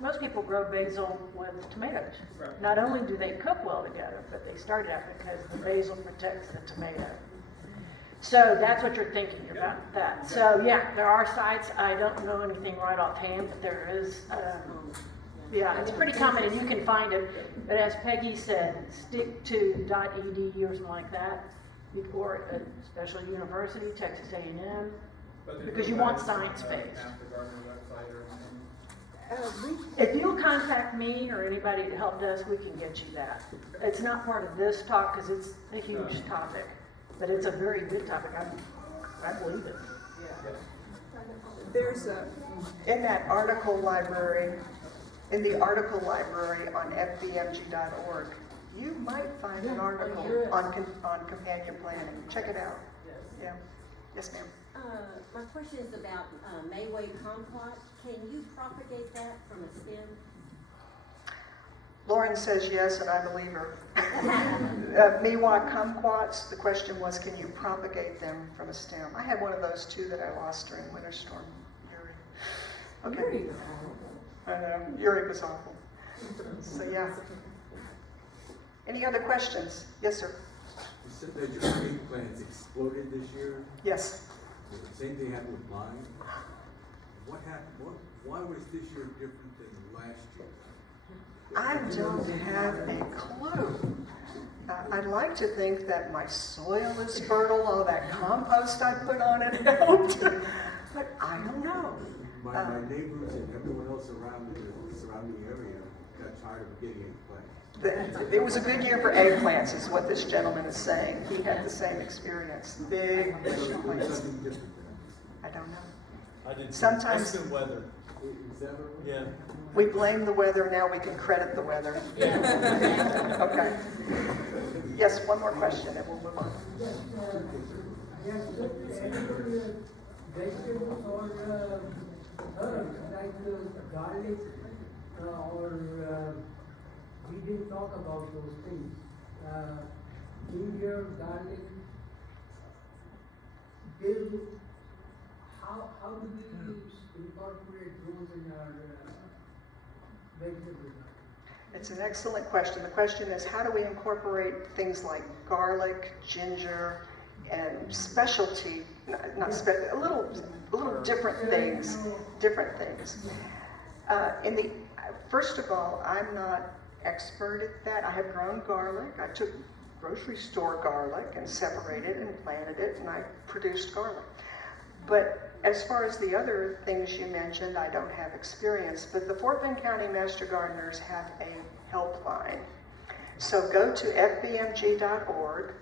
most people grow basil with tomatoes. Right. Not only do they cook well together, but they start out because the basil protects the tomato. So that's what you're thinking about that. So yeah, there are sites, I don't know anything right offhand, but there is, yeah, it's pretty common and you can find it. But as Peggy said, stick to .edu or something like that. before a special university, Texas A&M, But there's because no you want guidance science on, based. Map the Gardner website or anything? If you'll contact me or anybody at help desk, we can get you that. It's not part of this talk because it's a huge topic, but it's a very good topic. I believe it. There's in that article library, in the article library on fbmg.org, you might find an article on companion planning. Check it out. Yeah. Yes, ma'am. My question is about Mayway kumquat. Can you propagate that from a stem? Lauren says yes, and I believe her. Miwa kumquats, the question was, can you propagate them from a stem? I had one of those too that I lost during Winter Storm Uri. Okay. I know, Uri was awful. So yeah. Any other questions? Yes, sir. You said that your green plants exploded this year. Yes. The same thing happened with mine. What happened? Why was this year different than last year? I don't have a clue. I'd like to think that my soil is fertile, all that compost I put on it helped, but I don't know. My neighbors and everyone else around the surrounding area got tired of getting eggplant. It was a good year for eggplants, is what this gentleman is saying. He had the same experience. Big There's eggplants. something different I don't know. I did. Sometimes- That's the weather. there. Is that right? Yeah. We blame the weather, now we can credit the weather. Okay. Yes, one more question and we'll move on. Vegetables or herbs like garlic or we didn't talk about those things. Ginger, garlic, dill. How do we incorporate those in our vegetable diet? It's an excellent question. The question is, how do we incorporate things like garlic, ginger, and specialty, a little different things, First of all, I'm not expert at that. I have grown garlic. I took grocery store garlic and separated and planted it, and I produced garlic. But as far as the other things you mentioned, I don't have experience. But the Fort Bend County Master Gardeners have a helpline. So go to fbmg.org.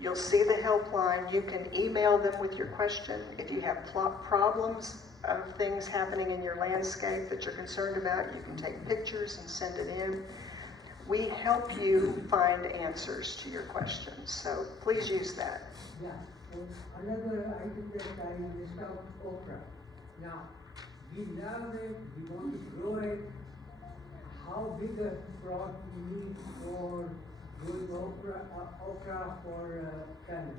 You'll see the helpline. You can email them with your question. If you have problems of things happening in your landscape that you're concerned about, you can take pictures and send it in. We help you find answers to your questions. So please use that. Yeah. Another item that I missed out, okra. Now, we love it, we want to grow it. How big a plot we need for growing okra for family?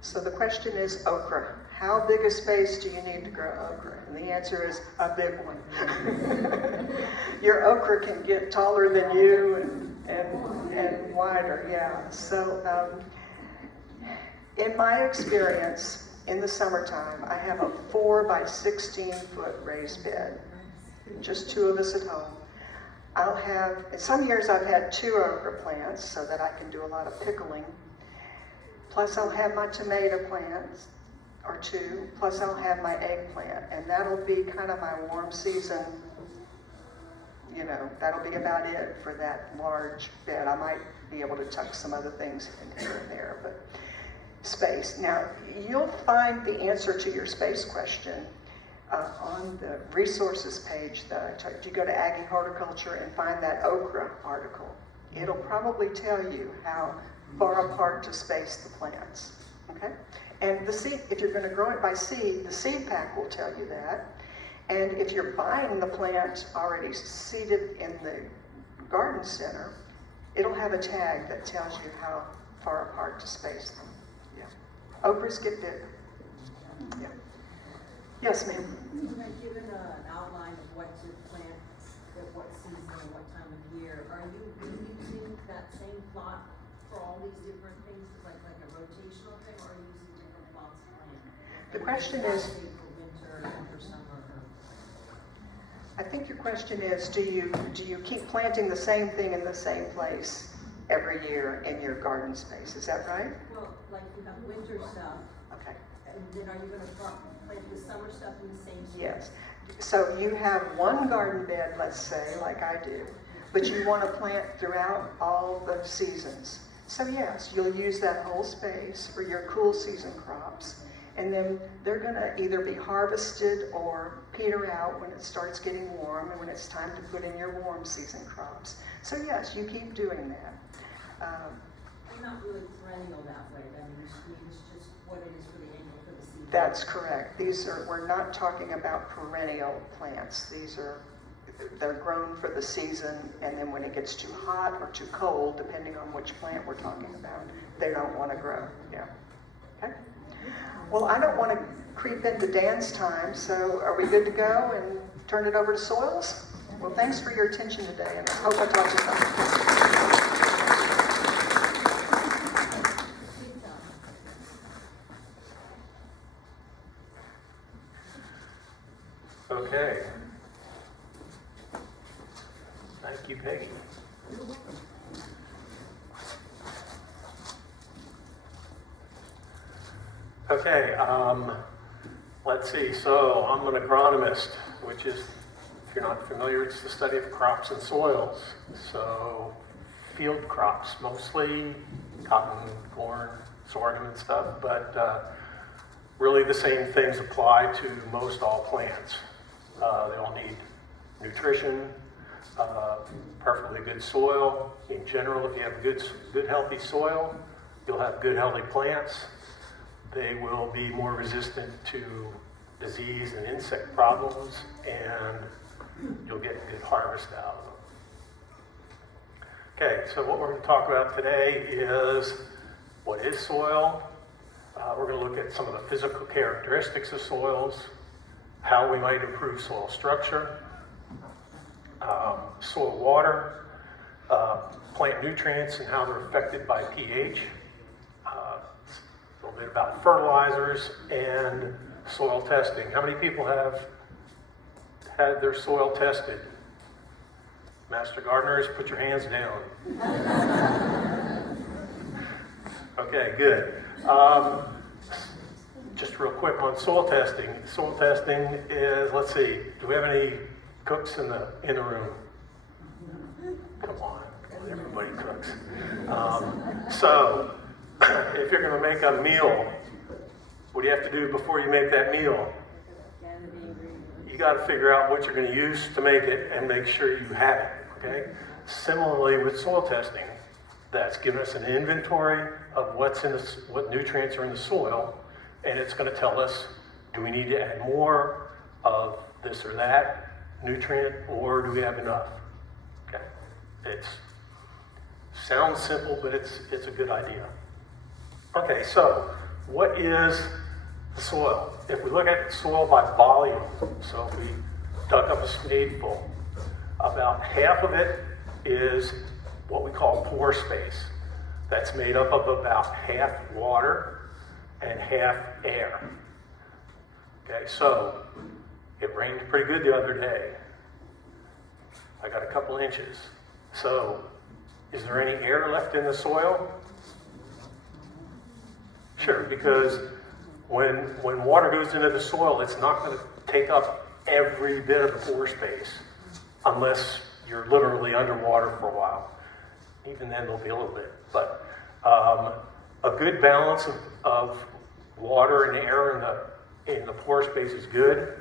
So the question is okra. How big a space do you need to grow okra? And the answer is a big one. Your okra can get taller than you and wider, yeah. So in my experience, in the summertime, I have a 4 by 16 foot raised bed. Just two of us at home. I'll have, some years I've had 2 okra plants so that I can do a lot of pickling. Plus I'll have my tomato plants, or 2, plus I'll have my eggplant, and that'll be kind of my warm season, you know, that'll be about it for that large bed. I might be able to tuck some other things in here and there, but space. Now, you'll find the answer to your space question on the resources page that I took. You go to Aggie Horticulture and find that okra article. It'll probably tell you how far apart to space the plants, okay? And the seed, if you're going to grow it by seed, the seed pack will tell you that. And if you're buying the plant already seeded in the garden center, it'll have a tag that tells you how far apart to space them. Yeah. Okras get big. Yeah. Yes, ma'am. You have given an outline of what to plant at what season and what time of year. Are you reusing that same plot for all these different things, like a rotational thing, or are you using different plots to plant? The question is, For winter, summer, or? I think your question is, do you keep planting the same thing in the same place every year in your garden space. Is that right? Well, like you have winter stuff, Okay. and then are you gonna plant the summer stuff in the same space? Yes. So you have one garden bed, let's say, like I do, but you want to plant throughout all the seasons. So yes, you'll use that whole space for your cool season crops, and then they're going to either be harvested or peter out when it starts getting warm and when it's time to put in your warm season crops. So yes, you keep doing that. I'm not really perennial that way, I mean, it's just what it is for the annual, for the season. That's correct. We're not talking about perennial plants. They're grown for the season, and then when it gets too hot or too cold, depending on which plant we're talking about, they don't want to grow. Yeah. Okay. Well, I don't want to creep into dance time, so are we good to go and turn it over to soils? Well, thanks for your attention today, and I hope I taught you something. Okay. Thank you, Peggy. Okay, let's see. So I'm an agronomist, which is, if you're not familiar, it's the study of crops and soils. So field crops, mostly cotton, corn, sorghum and stuff, but really the same things apply to most all plants. They all need nutrition, perfectly good soil. In general, if you have good healthy soil, you'll have good healthy plants. They will be more resistant to disease and insect problems, and you'll get a good harvest out of them. Okay, so what we're going to talk about today is what is soil. We're going to look at some of the physical characteristics of soils, how we might improve soil structure, soil water, plant nutrients and how they're affected by pH, a little bit about fertilizers and soil testing. How many people have had their soil tested? Master gardeners, put your hands down. Okay, good. Just real quick on soil testing. Soil testing is, let's see, do we have any cooks in the room? Come on, everybody cooks. So, if you're going to make a meal, what do you have to do before you make that meal? You got to figure out what you're going to use to make it and make sure you have it. Okay. Similarly with soil testing, that's giving us an inventory of what nutrients are in the soil, and it's going to tell us, do we need to add more of this or that nutrient, or do we have enough? Okay. It sounds simple, but it's a good idea. Okay, so what is the soil? If we look at soil by volume, so if we dug up a spadeful, about half of it is what we call pore space. That's made up of about half water and half air. Okay, so it rained pretty good the other day. I got a couple inches. So is there any air left in the soil? Sure, because when water goes into the soil, it's not going to take up every bit of the pore space unless you're literally underwater for a while. Even then, there'll be a little bit. But a good balance of water and air in the pore space is good,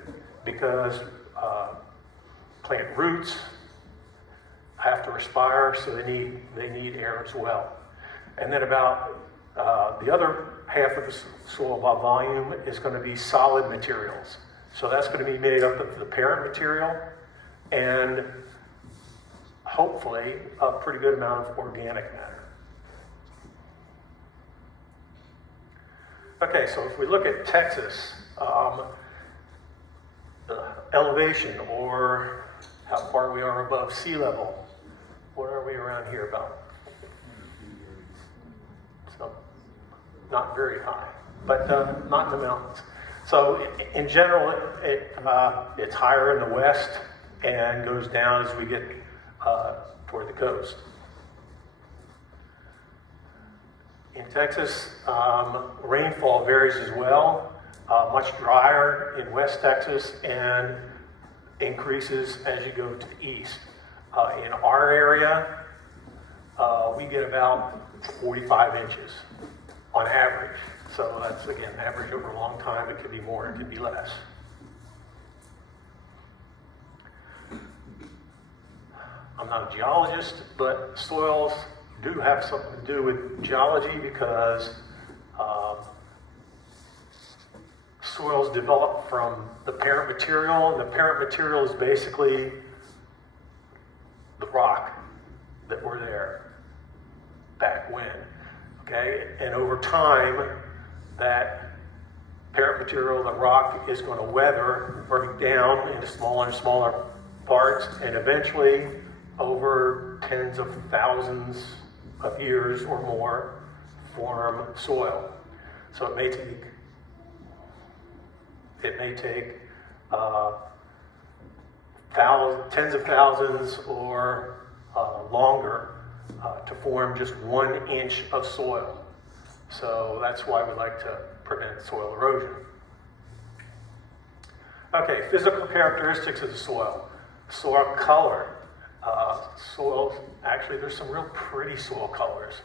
because plant roots have to respire, so they need air as well. And then about the other half of the soil by volume is going to be solid materials. So that's going to be made up of the parent material and hopefully a pretty good amount of organic matter. Okay, so if we look at Texas, elevation, or how far we are above sea level, what are we around here about? So, not very high, but not in the mountains. So in general, it's higher in the west and goes down as we get toward the coast. In Texas, rainfall varies as well. Much drier in West Texas and increases as you go to the east. In our area, we get about 45 inches on average. So that's, again, average over a long time. It could be more, it could be less. I'm not a geologist, but soils do have something to do with geology because soils develop from the parent material, and the parent material is basically the rock that were there back when, okay? And over time, that parent material, the rock, is going to weather, break down into smaller and smaller parts, and eventually, over tens of thousands of years or more, form soil. So it may take tens of thousands or longer to form just 1 inch of soil. So that's why we like to prevent soil erosion. Okay, physical characteristics of the soil. Soil color. Soils, actually there's some real pretty soil colors.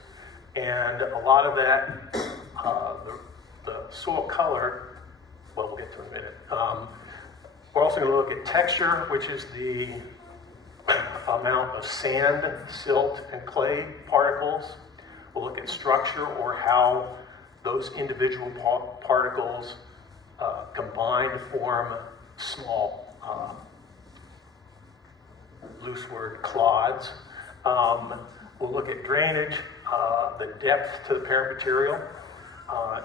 And a lot of that, the soil color, well, we'll get to in a minute. We're also going to look at texture, which is the amount of sand, silt, and clay particles. We'll look at structure, or how those individual particles combine to form small, loose word, clods. We'll look at drainage, the depth to the parent material,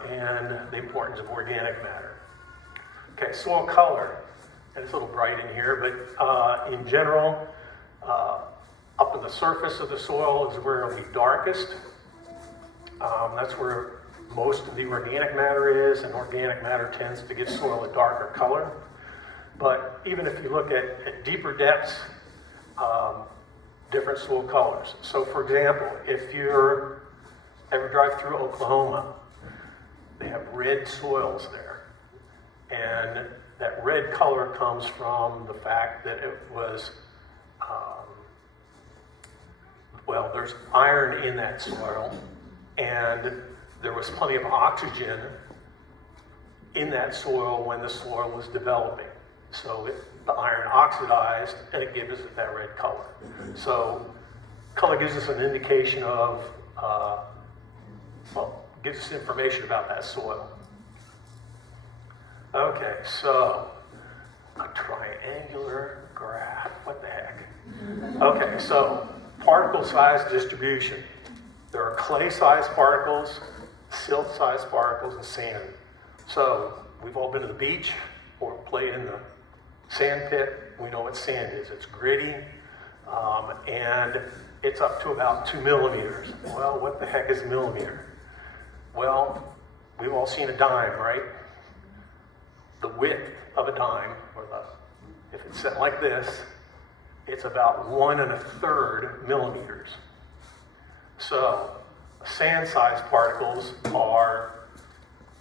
and the importance of organic matter. Okay, soil color. And it's a little bright in here, but in general, up in the surface of the soil is where it'll be darkest. That's where most of the organic matter is, and organic matter tends to give soil a darker color. But even if you look at deeper depths, different soil colors. So for example, if you're ever drive through Oklahoma, they have red soils there. And that red color comes from the fact that it was, well, there's iron in that soil, and there was plenty of oxygen in that soil when the soil was developing. So the iron oxidized, and it gives it that red color. So color gives us an indication of, well, gives us information about that soil. Okay, so a triangular graph, what the heck? Okay, so particle size distribution. There are clay-sized particles, silt-sized particles, and sand. So we've all been to the beach or played in the sand pit. We know what sand is. It's gritty, and it's up to about 2 millimeters. Well, what the heck is a millimeter? Well, we've all seen a dime, right? The width of a dime, or if it's set like this, it's about 1 1/3 millimeters. So sand-sized particles are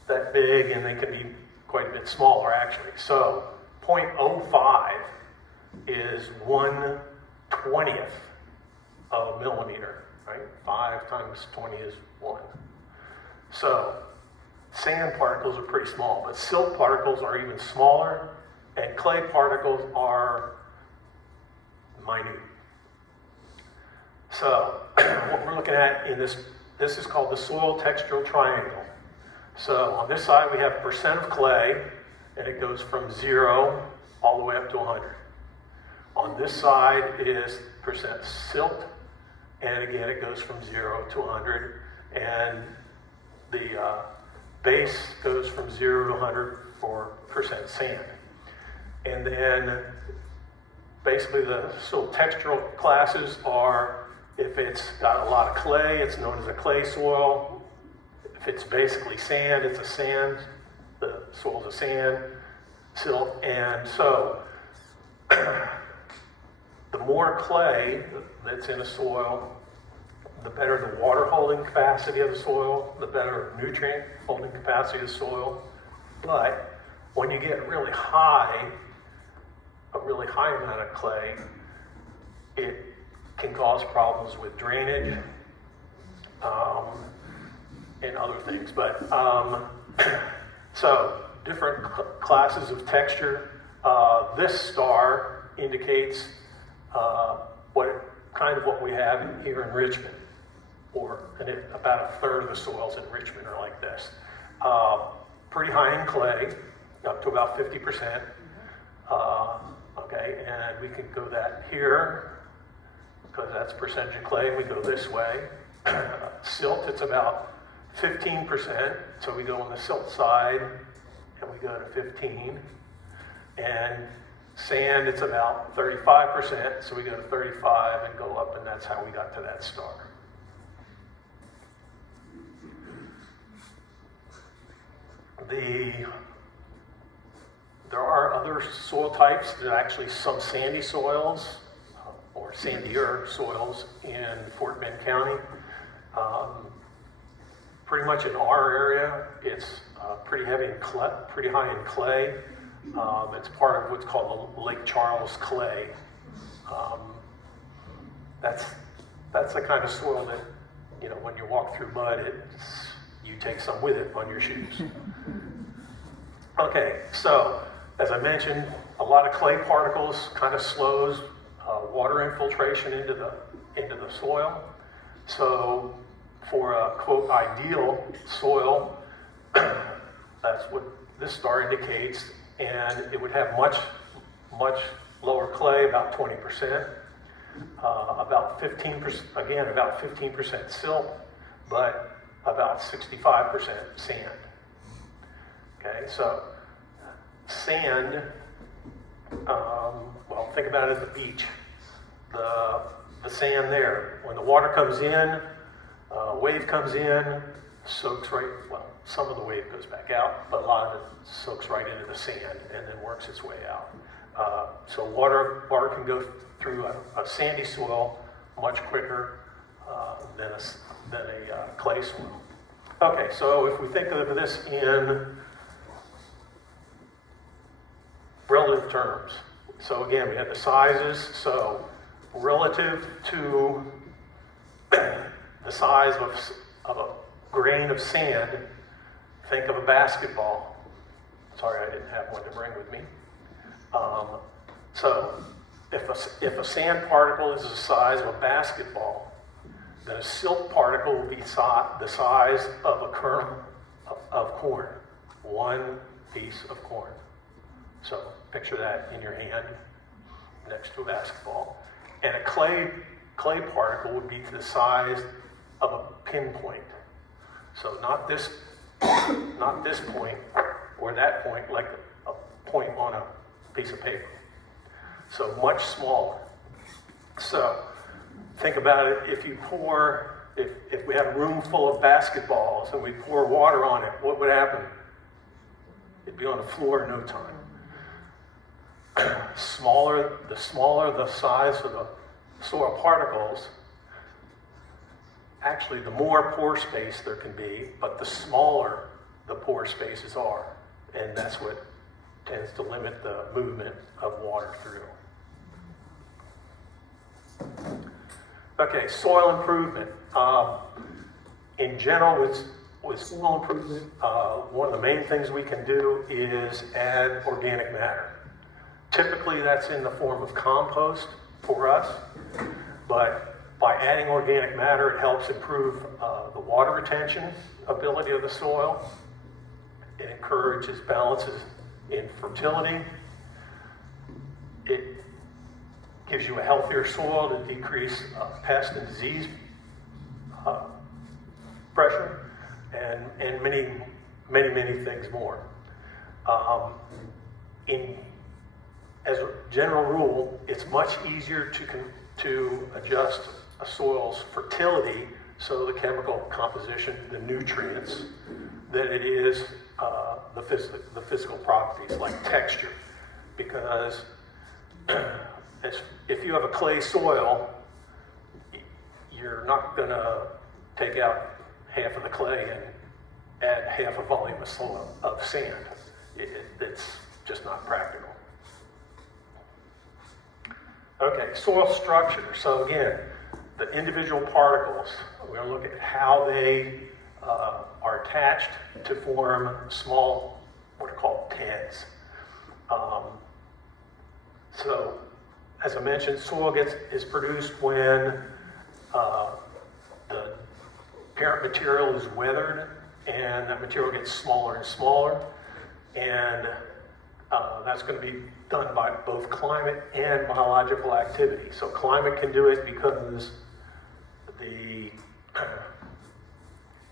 that big, and they can be quite a bit smaller, actually. So 0.05 is 1/20 of a millimeter, right? 5 times 20 is 1. So sand particles are pretty small, but silt particles are even smaller, and clay particles are minute. So what we're looking at in this is called the soil textural triangle. So on this side we have percent of clay, and it goes from 0 all the way up to 100. On this side is percent silt, and again it goes from 0 to 100, and the base goes from 0 to 100 for percent sand. And then basically the soil textural classes are, if it's got a lot of clay, it's known as a clay soil. If it's basically sand, it's a sand. The soil's a sand, silt, and so the more clay that's in a soil, the better the water holding capacity of the soil, the better nutrient holding capacity of the soil. But when you get a really high amount of clay, it can cause problems with drainage and other things. But so different classes of texture. This star indicates what we have here in Richmond, about a third of the soils in Richmond are like this. Pretty high in clay, up to about 50%. Okay, and we can go that here, because that's percentage of clay. We go this way. Silt, it's about 15%, so we go on the silt side, and we go to 15. And sand, it's about 35%, so we go to 35 and go up, and that's how we got to that star. There are other soil types. There are actually some sandy soils, or sandier soils in Fort Bend County. Pretty much in our area, it's pretty heavy in clay, pretty high in clay. It's part of what's called the Lake Charles clay. That's the kind of soil that, when you walk through mud, you take some with it on your shoes. Okay, so as I mentioned, a lot of clay particles kind of slows water infiltration into the soil. So for a quote ideal soil, that's what this star indicates, and it would have much lower clay, about 20%, about 15%, again about 15% silt, but about 65% sand. Okay, so sand, well, think about it at the beach. The sand there, when the water comes in, wave comes in, soaks right, well, some of the wave goes back out, but a lot of it soaks right into the sand and then works its way out. So water can go through a sandy soil much quicker than a clay soil. Okay, so if we think of this in relative terms, so again, we have the sizes, so relative to the size of a grain of sand, think of a basketball. Sorry, I didn't have one to bring with me. So if a sand particle is the size of a basketball, then a silt particle will be the size of a kernel of corn, one piece of corn. So picture that in your hand next to a basketball. And a clay particle would be to the size of a pinpoint. So not this point or that point, like a point on a piece of paper. So much smaller. So think about it, if we had a room full of basketballs and we pour water on it, what would happen? It'd be on the floor in no time. The smaller the size of the soil particles, actually the more pore space there can be, but the smaller the pore spaces are. And that's what tends to limit the movement of water through. Okay, soil improvement. In general, with soil improvement, one of the main things we can do is add organic matter. Typically, that's in the form of compost for us, but by adding organic matter, it helps improve the water retention ability of the soil. It encourages balances in fertility. It gives you a healthier soil to decrease pest and disease pressure, and many things more. As a general rule, it's much easier to adjust a soil's fertility, so the chemical composition, the nutrients, than it is the physical properties like texture. Because if you have a clay soil, you're not gonna take out half of the clay and add half a volume of soil, of sand. It's just not practical. Okay, soil structure. So again, the individual particles, we're gonna look at how they are attached to form small, what are called PEDs. So, as I mentioned, soil is produced when the parent material is weathered, and that material gets smaller and smaller, and that's going to be done by both climate and biological activity. So climate can do it because the,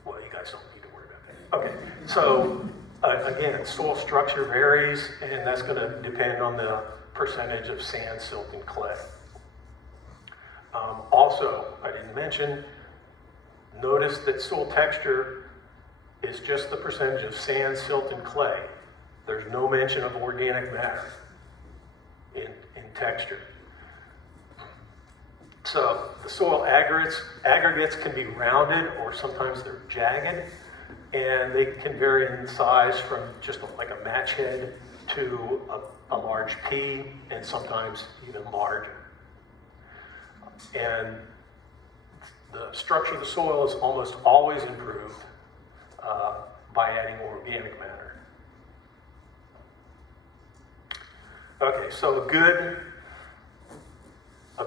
well, you guys don't need to worry about that. Okay, so again, soil structure varies, and that's going to depend on the percentage of sand, silt, and clay. Also, I didn't mention, notice that soil texture is just the percentage of sand, silt, and clay. There's no mention of organic matter in texture. So the soil aggregates can be rounded, or sometimes they're jagged, and they can vary in size from just like a match head to a large pea, and sometimes even larger. And the structure of the soil is almost always improved by adding organic matter. Okay, so a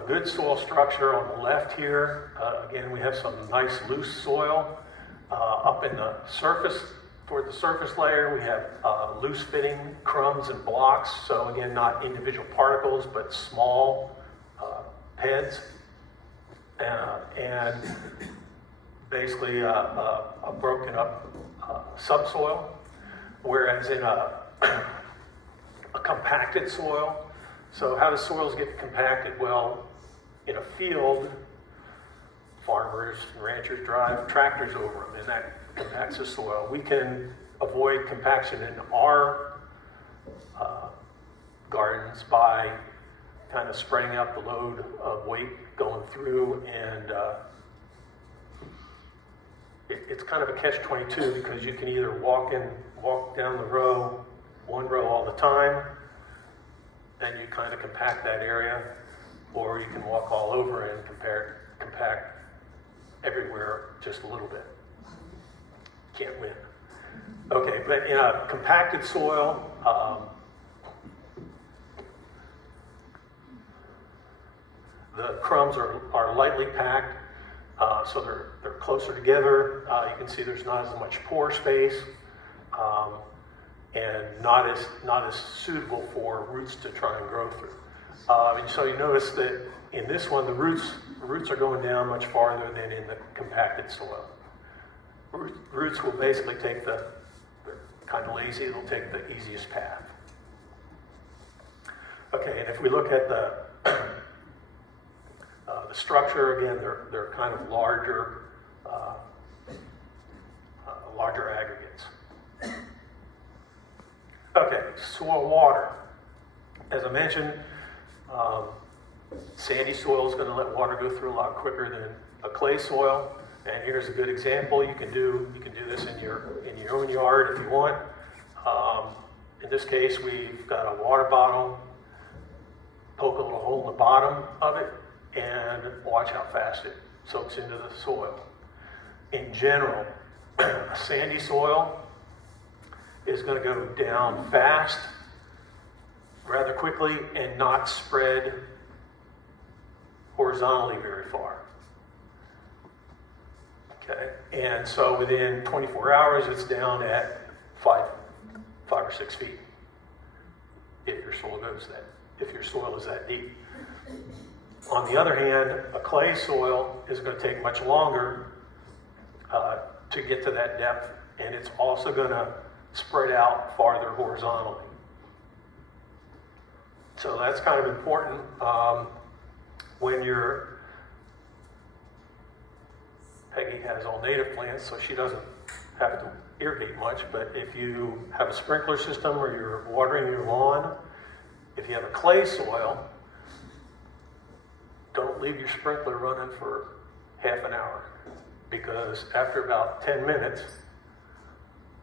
good soil structure on the left here. Again, we have some nice loose soil up in the surface. Toward the surface layer, we have loose fitting crumbs and blocks. So again, not individual particles, but small heads. And basically a broken up subsoil. Whereas in a compacted soil, so how do soils get compacted? Well, in a field, farmers and ranchers drive tractors over them, and that compacts the soil. We can avoid compaction in our gardens by kind of spreading out the load of weight going through, and it's kind of a catch-22 because you can either walk down the row, one row all the time, then you kind of compact that area, or you can walk all over and compact everywhere just a little bit. Can't win. Okay, but in a compacted soil, the crumbs are lightly packed, so they're closer together. You can see there's not as much pore space, and not as suitable for roots to try and grow through. And so you notice that in this one, the roots are going down much farther than in the compacted soil. Roots will basically take they're kind of lazy, they'll take the easiest path. Okay, and if we look at the structure, again, they're kind of larger aggregates. Okay, soil water. As I mentioned, sandy soil is going to let water go through a lot quicker than a clay soil. And here's a good example. You can do this in your own yard if you want. In this case, we've got a water bottle. Poke a little hole in the bottom of it, and watch how fast it soaks into the soil. In general, a sandy soil is going to go down fast, rather quickly, and not spread horizontally very far. Okay, and so within 24 hours, it's down at 5 or 6 feet. If your soil is that deep. On the other hand, a clay soil is going to take much longer to get to that depth, and it's also going to spread out farther horizontally. So that's kind of important when Peggy has all native plants, so she doesn't have to irrigate much, but if you have a sprinkler system or you're watering your lawn, if you have a clay soil, don't leave your sprinkler running for half an hour, because after about 10 minutes,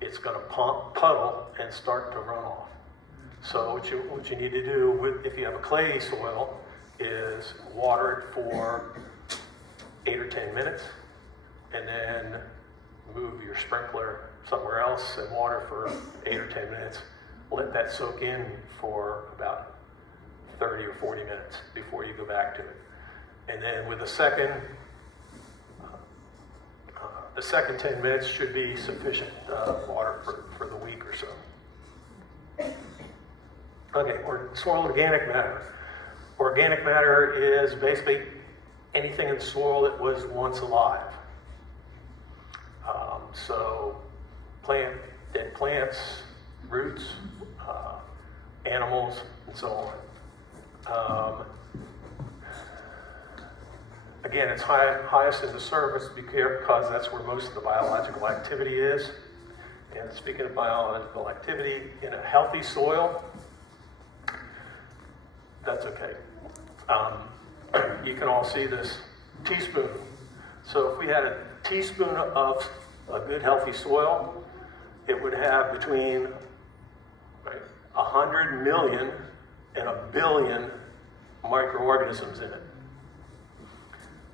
it's going to puddle and start to run off. So what you need to do if you have a clay soil is water it for 8 or 10 minutes, and then move your sprinkler somewhere else and water for 8 or 10 minutes. Let that soak in for about 30 or 40 minutes before you go back to it. And then with the second 10 minutes should be sufficient water for the week or so. Okay, soil organic matter. Organic matter is basically anything in soil that was once alive. So dead plants, roots, animals, and so on. Again, it's highest in the surface because that's where most of the biological activity is. And speaking of biological activity, in a healthy soil, that's okay. You can all see this teaspoon. So if we had a teaspoon of a good healthy soil, it would have between 100 million and 1 billion microorganisms in it,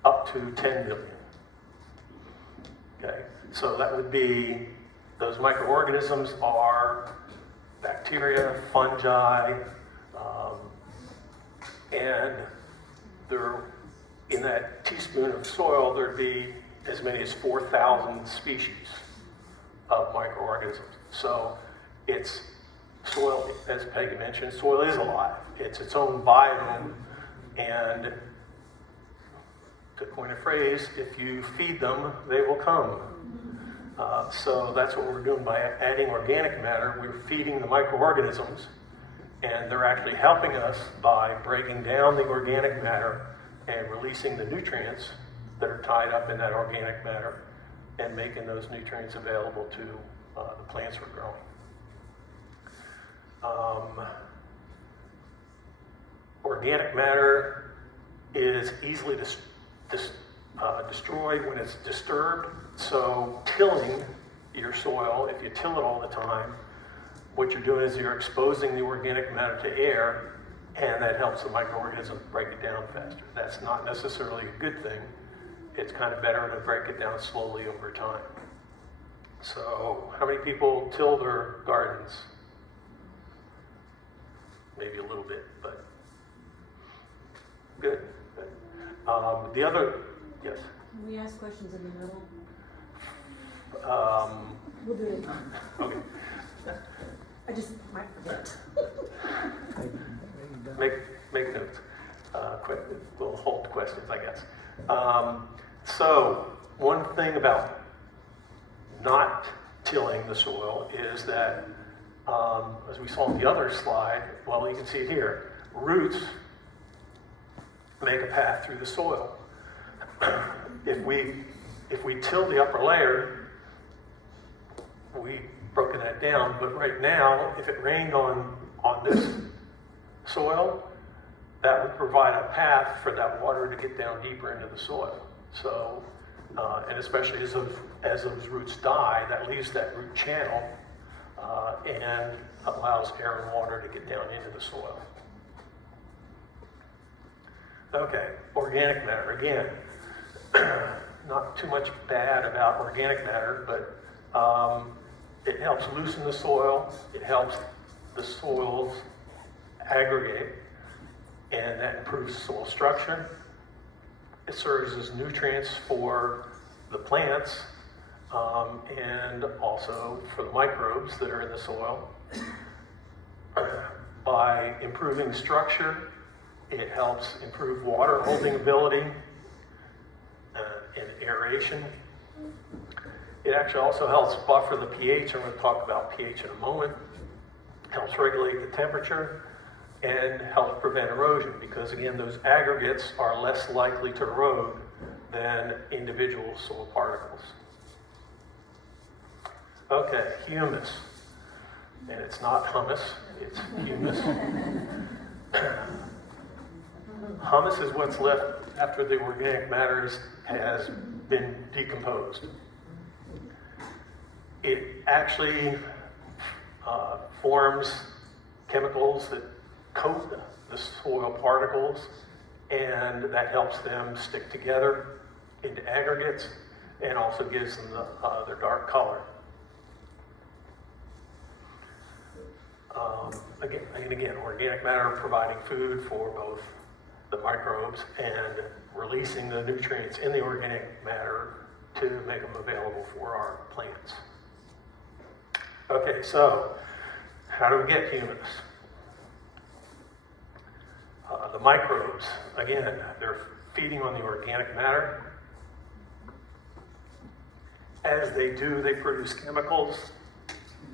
up to 10 million. Okay, so that would be, those microorganisms are bacteria, fungi, and in that teaspoon of soil, there'd be as many as 4,000 species of microorganisms. So it's soil, as Peggy mentioned, soil is alive. It's its own biome, and to coin a phrase, if you feed them, they will come. So that's what we're doing by adding organic matter. We're feeding the microorganisms, and they're actually helping us by breaking down the organic matter and releasing the nutrients that are tied up in that organic matter and making those nutrients available to the plants we're growing. Organic matter is easily destroyed when it's disturbed. So tilling your soil, if you till it all the time, what you're doing is you're exposing the organic matter to air, and that helps the microorganism break it down faster. That's not necessarily a good thing. It's kind of better to break it down slowly over time. So how many people till their gardens? Maybe a little bit, but good. The other, yes? Can we ask questions in the middle? We'll do it. Okay. I just might forget. Make notes. We'll hold questions, I guess. So one thing about not tilling the soil is that, as we saw on the other slide, well, you can see it here, roots make a path through the soil. If we till the upper layer, we've broken that down, but right now, if it rained on this soil, that would provide a path for that water to get down deeper into the soil. So, and especially as those roots die, that leaves that root channel and allows air and water to get down into the soil. Okay, organic matter. Again, not too much bad about organic matter, but it helps loosen the soil. It helps the soils aggregate, and that improves soil structure. It serves as nutrients for the plants and also for the microbes that are in the soil. By improving structure, it helps improve water holding ability and aeration. It actually also helps buffer the pH. I'm going to talk about pH in a moment. Helps regulate the temperature and helps prevent erosion, because again, those aggregates are less likely to erode than individual soil particles. Okay, humus. And it's not hummus, it's humus. Humus is what's left after the organic matter has been decomposed. It actually forms chemicals that coat the soil particles, and that helps them stick together into aggregates and also gives them their dark color. Again, organic matter providing food for both the microbes and releasing the nutrients in the organic matter to make them available for our plants. Okay, so how do we get humus? The microbes, again, they're feeding on the organic matter. As they do, they produce chemicals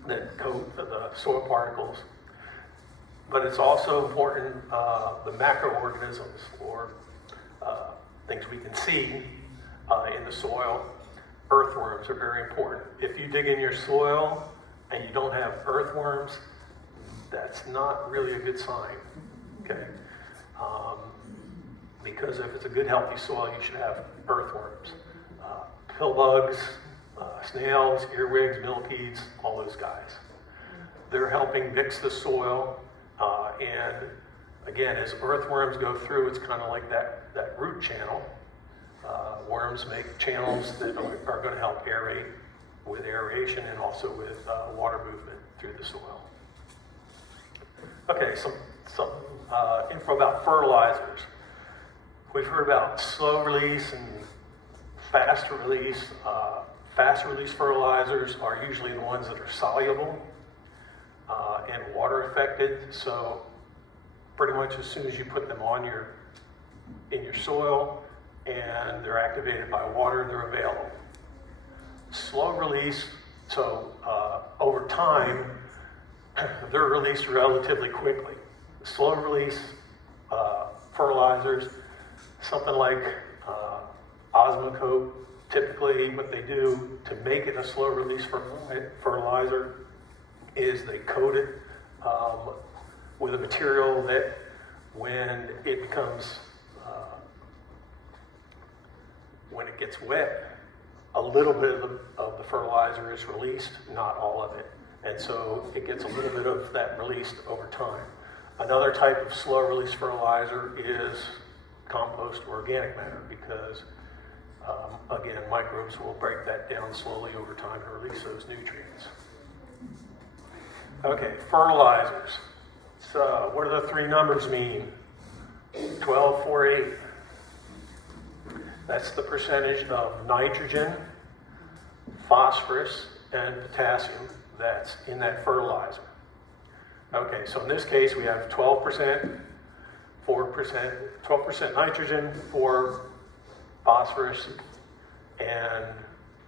that coat the soil particles. But it's also important, the macroorganisms, or things we can see in the soil. Earthworms are very important. If you dig in your soil and you don't have earthworms, that's not really a good sign, okay? Because if it's a good, healthy soil, you should have earthworms. Pill bugs, snails, earwigs, millipedes, all those guys. They're helping mix the soil, and again, as earthworms go through, it's kind of like that root channel. Worms make channels that are going to help aerate with aeration and also with water movement through the soil. Okay, some info about fertilizers. We've heard about slow release and fast release. Fast release fertilizers are usually the ones that are soluble and water affected. So pretty much as soon as you put them in your soil and they're activated by water, they're available. Slow release, so over time, they're released relatively quickly. Slow release fertilizers, something like Osmocote, typically what they do to make it a slow release fertilizer is they coat it with a material that when it becomes, when it gets wet, a little bit of the fertilizer is released, not all of it. And so it gets a little bit of that released over time. Another type of slow release fertilizer is compost organic matter because, again, microbes will break that down slowly over time to release those nutrients. Okay, fertilizers. So what do the three numbers mean? 12, 4, 8. That's the percentage of nitrogen, phosphorus, and potassium that's in that fertilizer. Okay, so in this case we have 12%, 4%, 12% nitrogen, 4 phosphorus, and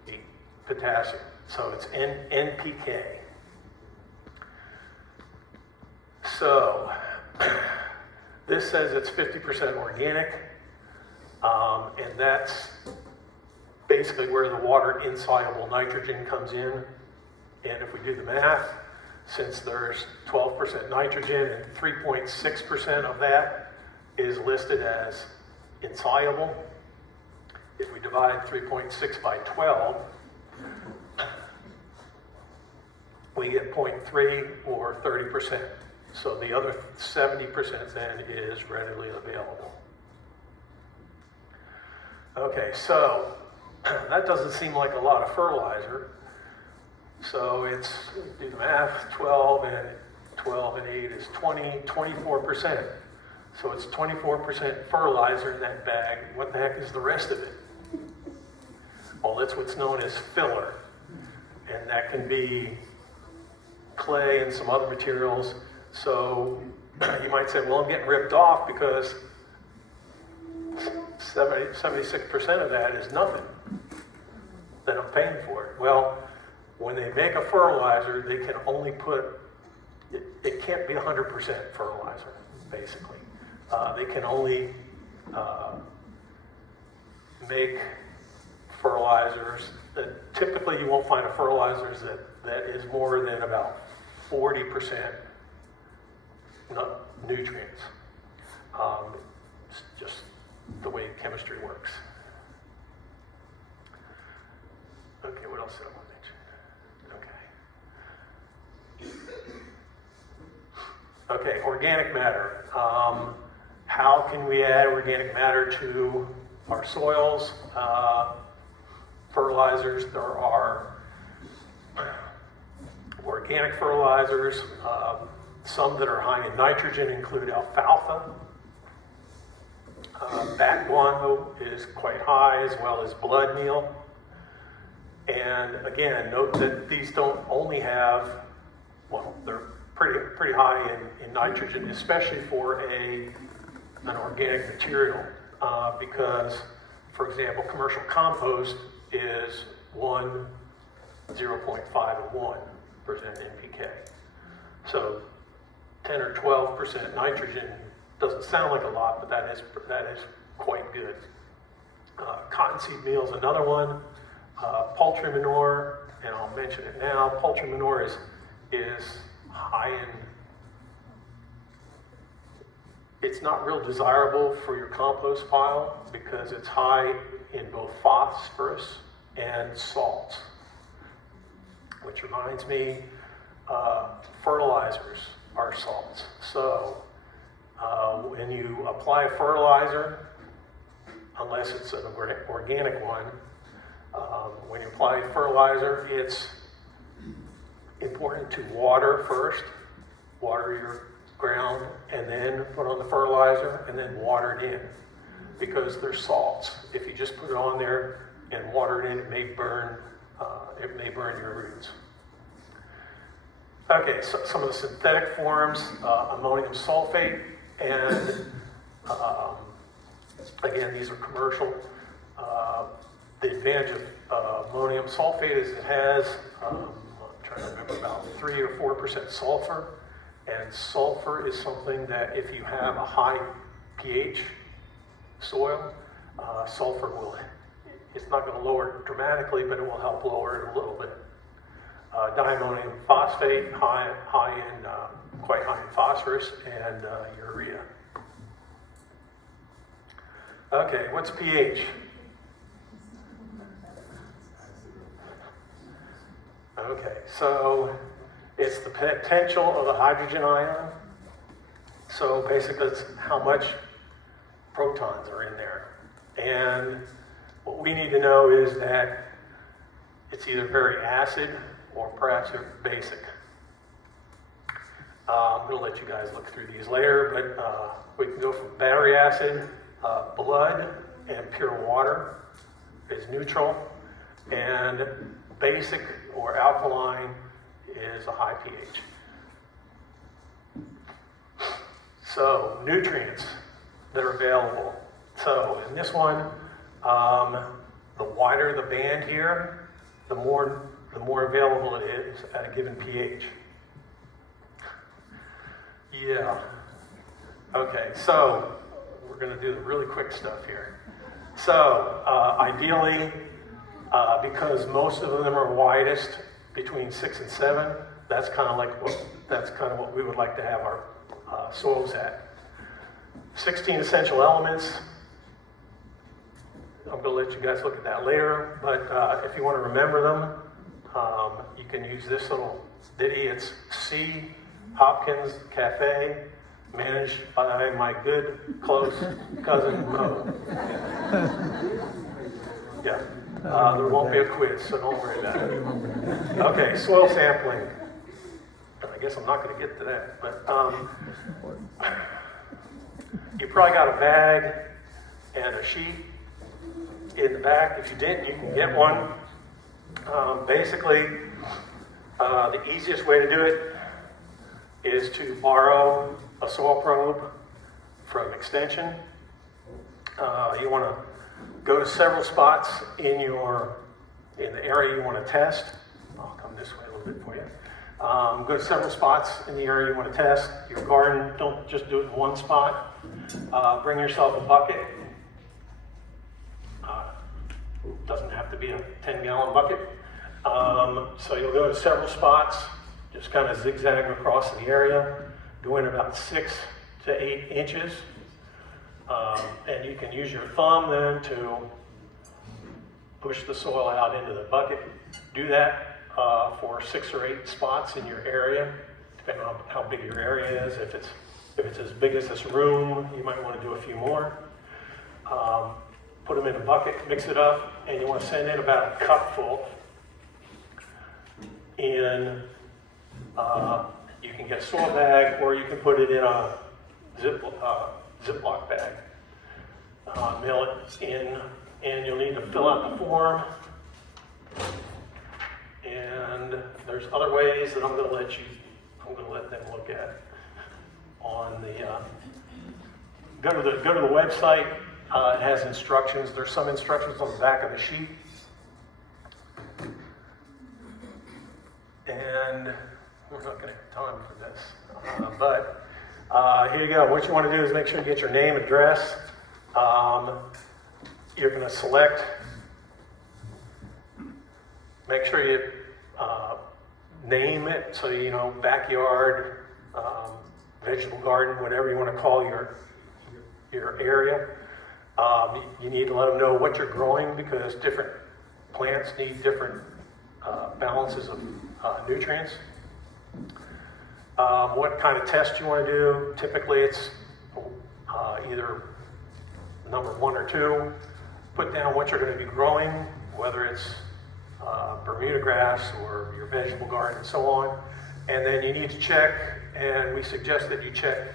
8 potassium. So it's NPK. So this says it's 50% organic, and that's basically where the water insoluble nitrogen comes in. And if we do the math, since there's 12% nitrogen and 3.6% of that is listed as insoluble, if we divide 3.6 by 12, we get 0.3 or 30%. So the other 70% then is readily available. Okay, so that doesn't seem like a lot of fertilizer. So it's, do the math, 12 and 8 is 24%. So it's 24% fertilizer in that bag. What the heck is the rest of it? Well, that's what's known as filler. And that can be clay and some other materials. So you might say, well, I'm getting ripped off because 76% of that is nothing. Then I'm paying for it. Well, when they make a fertilizer, they can only put, it can't be 100% fertilizer, basically. They can only make fertilizers that typically you won't find a fertilizer that is more than about 40% nutrients. It's just the way chemistry works. Okay, what else did I want to mention? Okay, organic matter. How can we add organic matter to our soils? Fertilizers, there are organic fertilizers. Some that are high in nitrogen include alfalfa. Bat guano is quite high, as well as blood meal. And again, note that these don't only have, well, they're pretty high in nitrogen, especially for an organic material, because, for example, commercial compost is 0.5 and 1% NPK. So 10 or 12% nitrogen doesn't sound like a lot, but that is quite good. Cottonseed meal is another one. Poultry manure, and I'll mention it now. Poultry manure is high in. It's not real desirable for your compost pile because it's high in both phosphorus and salts. Which reminds me, fertilizers are salts. So when you apply a fertilizer, unless it's an organic one, when you apply fertilizer, it's important to water first, water your ground, and then put on the fertilizer, and then water it in, because there's salts. If you just put it on there and water it in, it may burn your roots. Okay, so some of the synthetic forms, ammonium sulfate, and again, these are commercial. The advantage of ammonium sulfate is it has, I'm trying to remember, about 3 or 4% sulfur. And sulfur is something that if you have a high pH soil, sulfur it's not going to lower it dramatically, but it will help lower it a little bit. Diammonium phosphate, quite high in phosphorus, and urea. Okay, what's pH? Okay, so it's the potential of the hydrogen ion. So basically it's how much protons are in there. And what we need to know is that it's either very acid or perhaps basic. I'm going to let you guys look through these later, but we can go from battery acid, blood, and pure water is neutral, and basic or alkaline is a high pH. So, nutrients that are available. So, in this one, the wider the band here, the more available it is at a given pH. Yeah. Okay, so we're going to do the really quick stuff here. So, ideally, because most of them are widest between 6 and 7, that's kind of what we would like to have our soils at. 16 essential elements. I'm going to let you guys look at that later, but if you want to remember them, you can use this little ditty. It's C. Hopkins Cafe, managed by my good, close cousin, Mo. Yeah, there won't be a quiz, so don't worry about it. Okay, soil sampling. I guess I'm not going to get to that, but you probably got a bag and a sheet in the back. If you didn't, you can get one. Basically, the easiest way to do it is to borrow a soil probe from Extension. You want to go to several spots in the area you want to test. I'll come this way a little bit for you. Go to several spots in the area you want to test. Your garden, don't just do it in one spot. Bring yourself a bucket. Doesn't have to be a 10-gallon bucket. So you'll go to several spots, just kind of zigzag across the area, go in about 6 to 8 inches. And you can use your thumb then to push the soil out into the bucket. Do that for 6 or 8 spots in your area, depending on how big your area is. If it's as big as this room, you might want to do a few more. Put them in a bucket, mix it up, and you want to send in about a cupful in. You can get a soil bag, or you can put it in a Ziploc bag. Mail it in, and you'll need to fill out the form. And there's other ways that I'm going to let them look at. On the go to the website. It has instructions. There's some instructions on the back of the sheet. And we're not going to have time for this. But here you go. What you want to do is make sure you get your name, address. You're going to select. Make sure you name it. So, you know, backyard, vegetable garden, whatever you want to call your area. You need to let them know what you're growing, because different plants need different balances of nutrients. What kind of test you want to do. Typically it's either number 1 or 2. Put down what you're going to be growing, whether it's Bermuda grass or your vegetable garden and so on. And then you need to check, and we suggest that you check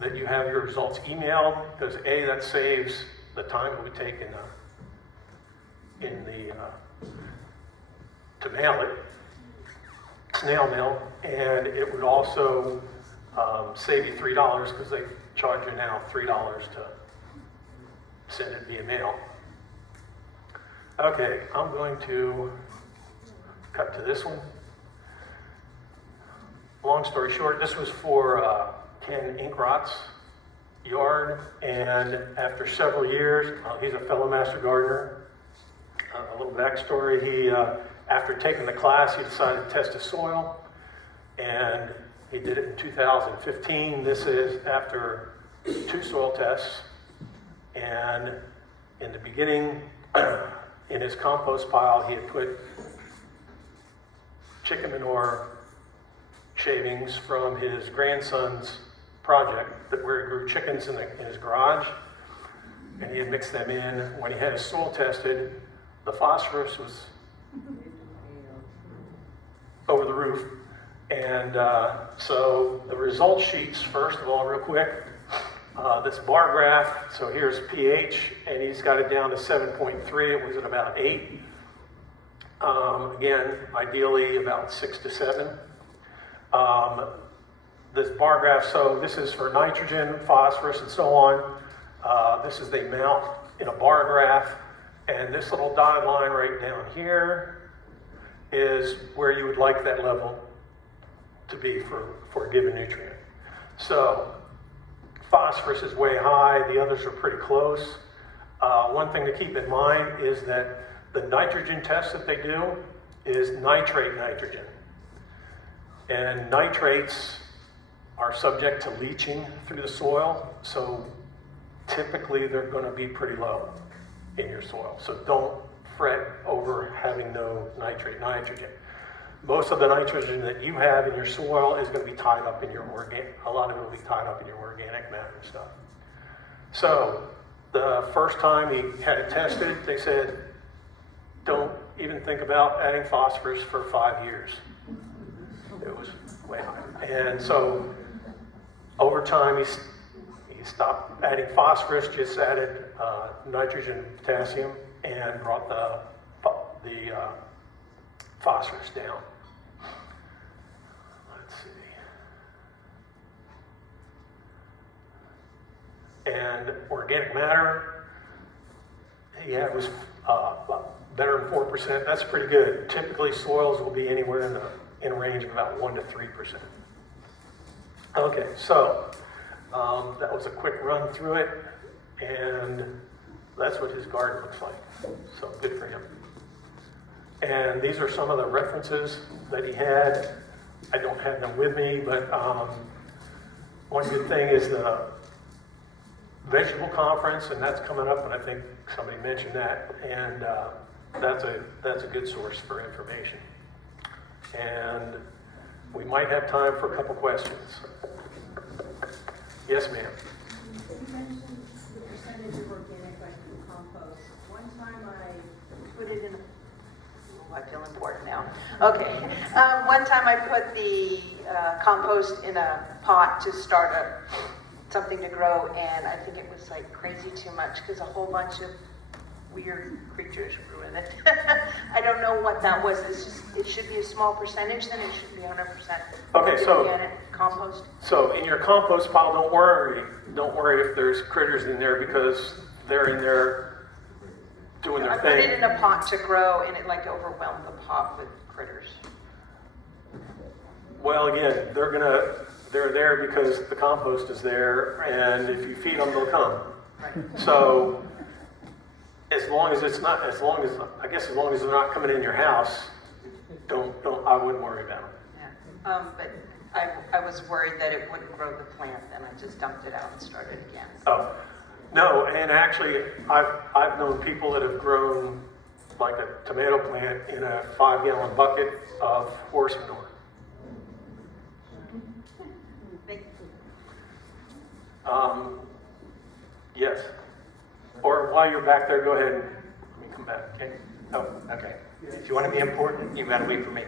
that you have your results emailed, because A, that saves the time it would take to mail it, snail mail, and it would also save you $3, because they charge you now $3 to send it via mail. Okay, I'm going to cut to this one. Long story short, this was for Ken Inkrot's yard, and after several years, he's a fellow master gardener. A little backstory, he, after taking the class, he decided to test his soil, and he did it in 2015. This is after 2 soil tests, and in the beginning, in his compost pile, he had put chicken manure shavings from his grandson's project, where he grew chickens in his garage, and he had mixed them in. When he had his soil tested, the phosphorus was over the roof. And so the result sheets, first of all, real quick, this bar graph, so here's pH, and he's got it down to 7.3. It was at about 8. Again, ideally about 6 to 7. This bar graph, so this is for nitrogen, phosphorus, and so on. This is the amount in a bar graph, and this little dotted line right down here is where you would like that level to be for a given nutrient. So phosphorus is way high, the others are pretty close. One thing to keep in mind is that the nitrogen test that they do is nitrate nitrogen. And nitrates are subject to leaching through the soil, so typically they're going to be pretty low in your soil. So don't fret over having no nitrate nitrogen. Most of the nitrogen that you have in your soil is going to be tied up in your a lot of it will be tied up in your organic matter and stuff. So the first time he had it tested, they said, don't even think about adding phosphorus for 5 years. It was way high. And so over time, he stopped adding phosphorus, just added nitrogen, potassium, and brought the phosphorus down. Let's see. And organic matter, he had was better than 4%. That's pretty good. Typically, soils will be anywhere in a range of about 1 to 3%. Okay, so that was a quick run through it, and that's what his garden looks like. So good for him. And these are some of the references that he had. I don't have them with me, but one good thing is vegetable conference, and that's coming up, and I think somebody mentioned that, and that's a good source for information. And we might have time for a couple questions. Yes, ma'am. You mentioned the percentage of organic by compost. One time I put it in a, I feel important now. Okay. One time I put the compost in a pot to start something to grow, and I think it was like crazy too much because a whole bunch of weird creatures grew in it. I don't know what that was. It should be a small percentage, then it should be 100%. Okay, so organic compost. So in your compost pile, don't worry if there's critters in there because they're in there doing their I thing. put it in a pot to grow, and it like overwhelmed the pot with critters. Well, again, they're there because the compost is there, Right. and if you feed them, they'll come. Right. So as long as they're not coming in your house, I wouldn't worry about it. Yeah. But I was worried that it wouldn't grow the plant, and I just dumped it out and started again. Oh, no, and actually, I've known people that have grown like a tomato plant in a 5-gallon bucket of horse manure. Yes. Or while you're back there, go ahead and let me come back. Okay. Oh, okay. If you want to be important, you gotta wait for me.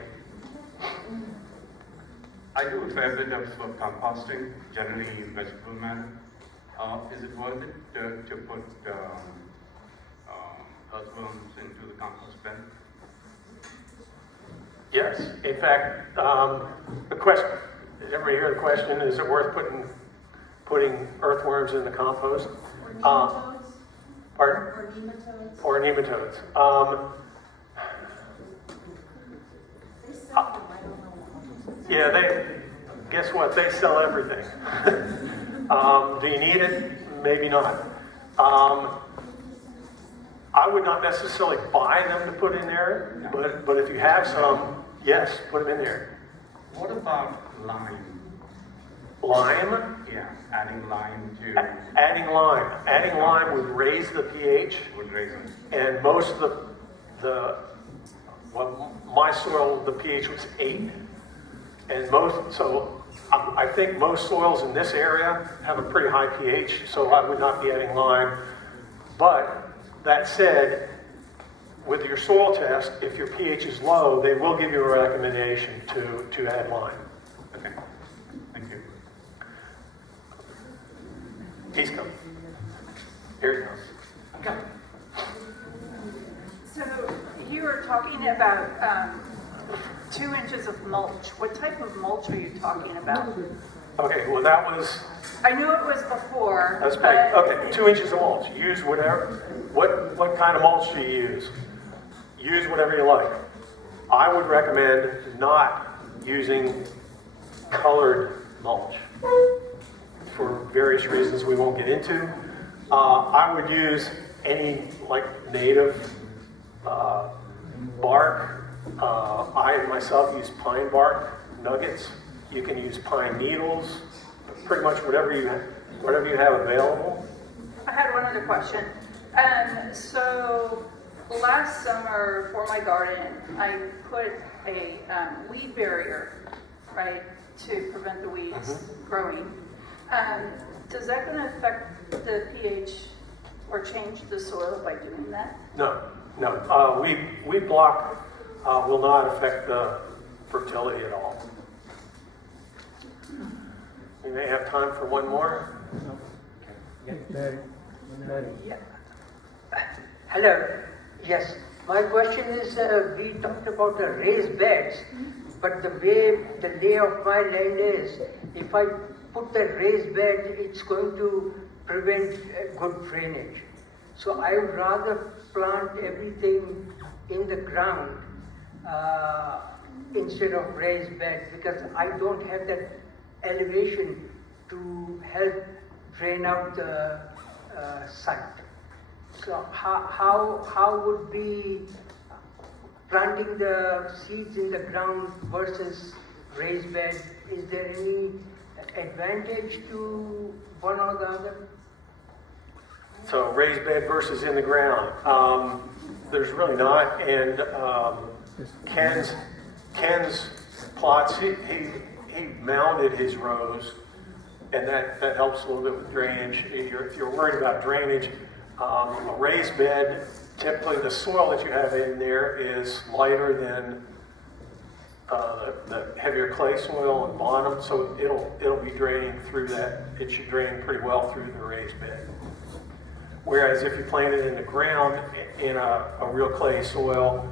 I do a fair bit of composting, generally vegetable matter. Is it worth it to put earthworms into the compost bin? Yes. In fact, the question, did everybody hear the question? Is it worth putting earthworms in the compost? or nematodes? Pardon? Or nematodes? Or nematodes. They sell them, I don't know. Yeah, guess what? They sell everything. Do you need it? Maybe not. I would not necessarily buy them to put in there, but if you have some, yes, put them in there. What about lime? Lime? Yeah, adding lime to... Adding lime would raise the pH. Would raise it. And most of my soil, the pH was 8. And I think most soils in this area have a pretty high pH, so I would not be adding lime. But that said, with your soil test, if your pH is low, they will give you a recommendation to add lime. Okay, thank you. He's coming. Here he comes. Okay. So you were talking about 2 inches of mulch. What type of mulch are you talking about? Okay, well that was... I knew it was before. That's big. Okay, 2 inches of mulch. Use whatever. What kind of mulch do you use? Use whatever you like. I would recommend not using colored mulch for various reasons we won't get into. I would use any like native bark. I myself use pine bark nuggets. You can use pine needles. Pretty much whatever you have available. I had one other question. So last summer for my garden, I put a weed barrier, right, to prevent the weeds growing. Does that going to affect the pH or change the soil by doing that? No. Weed block will not affect the fertility at all. We may have time for one more. Yeah. Hello. Yes. My question is, we talked about the raised beds, but the lay of my land is, if I put the raised bed, it's going to prevent good drainage. So I would rather plant everything in the ground instead of raised bed, because I don't have that elevation to help drain out the site. So how would be planting the seeds in the ground versus raised bed? Is there any advantage to one or the other? So raised bed versus in the ground. There's really not. And Ken's plots, he mounded his rows, and that helps a little bit with drainage. If you're worried about drainage, a raised bed, typically the soil that you have in there is lighter than the heavier clay soil on the bottom, so it'll be draining through that. It should drain pretty well through the raised bed. Whereas if you plant it in the ground in a real clay soil,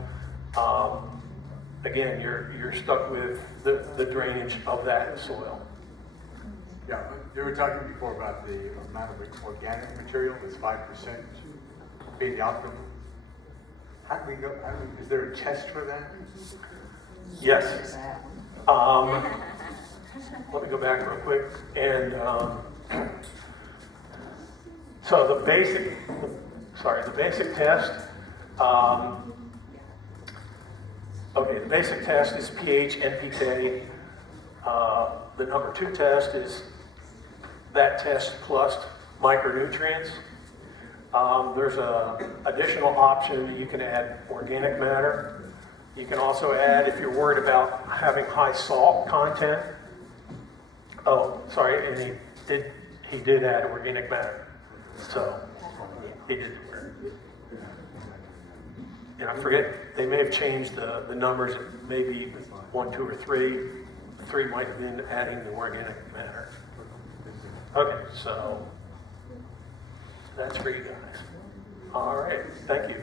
again, you're stuck with the drainage of that soil. Yeah, you were talking before about the amount of organic material is 5% being the optimum. How do we go? Is there a test for that? Yes. Let me go back real quick. And so the basic test. The basic test is pH, NPK. The number 2 test is that test plus micronutrients. There's an additional option that you can add organic matter. You can also add, if you're worried about having high salt content. Oh, sorry, and he did add organic matter. So he did. And I forget, they may have changed the numbers, maybe 1, 2, or 3. 3 might have been adding the organic matter. Okay, so that's for you guys. All right, thank you.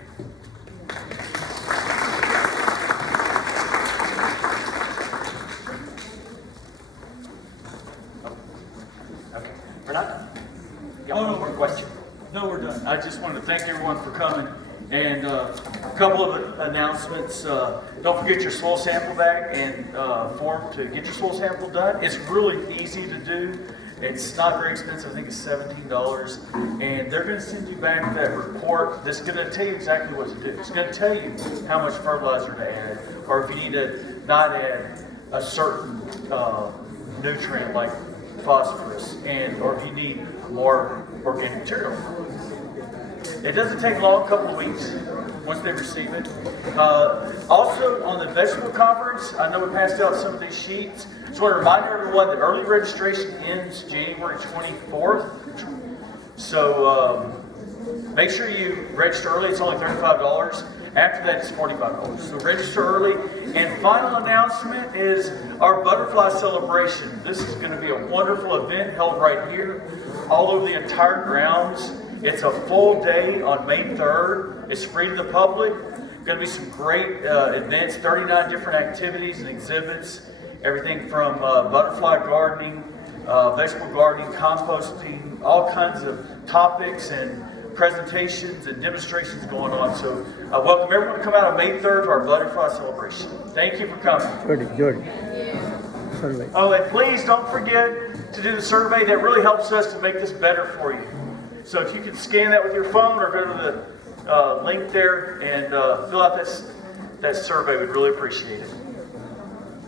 Okay, we're not done. Got one more question. No, we're done. I just wanted to thank everyone for coming. And a couple of announcements. Don't forget your soil sample bag and form to get your soil sample done. It's really easy to do. It's not very expensive. I think it's $17. And they're going to send you back that report that's going to tell you exactly what to do. It's going to tell you how much fertilizer to add, or if you need to not add a certain nutrient like phosphorus, or if you need more organic material. It doesn't take long, a couple of weeks once they receive it. Also, on the vegetable conference, I know we passed out some of these sheets. Just want to remind everyone that early registration ends January 24th. So make sure you register early. It's only $35. After that, it's $45. So register early. And final announcement is our butterfly celebration. This is going to be a wonderful event held right here, all over the entire grounds. It's a full day on May 3rd. It's free to the public. Going to be some great events, 39 different activities and exhibits. Everything from butterfly gardening, vegetable gardening, composting, all kinds of topics and presentations and demonstrations going on. So I welcome everyone to come out on May 3rd to our butterfly celebration. Thank you for coming. Jordy. Oh, and please don't forget to do the survey. That really helps us to make this better for you. So if you can scan that with your phone or go to the link there and fill out that survey, we'd really appreciate it.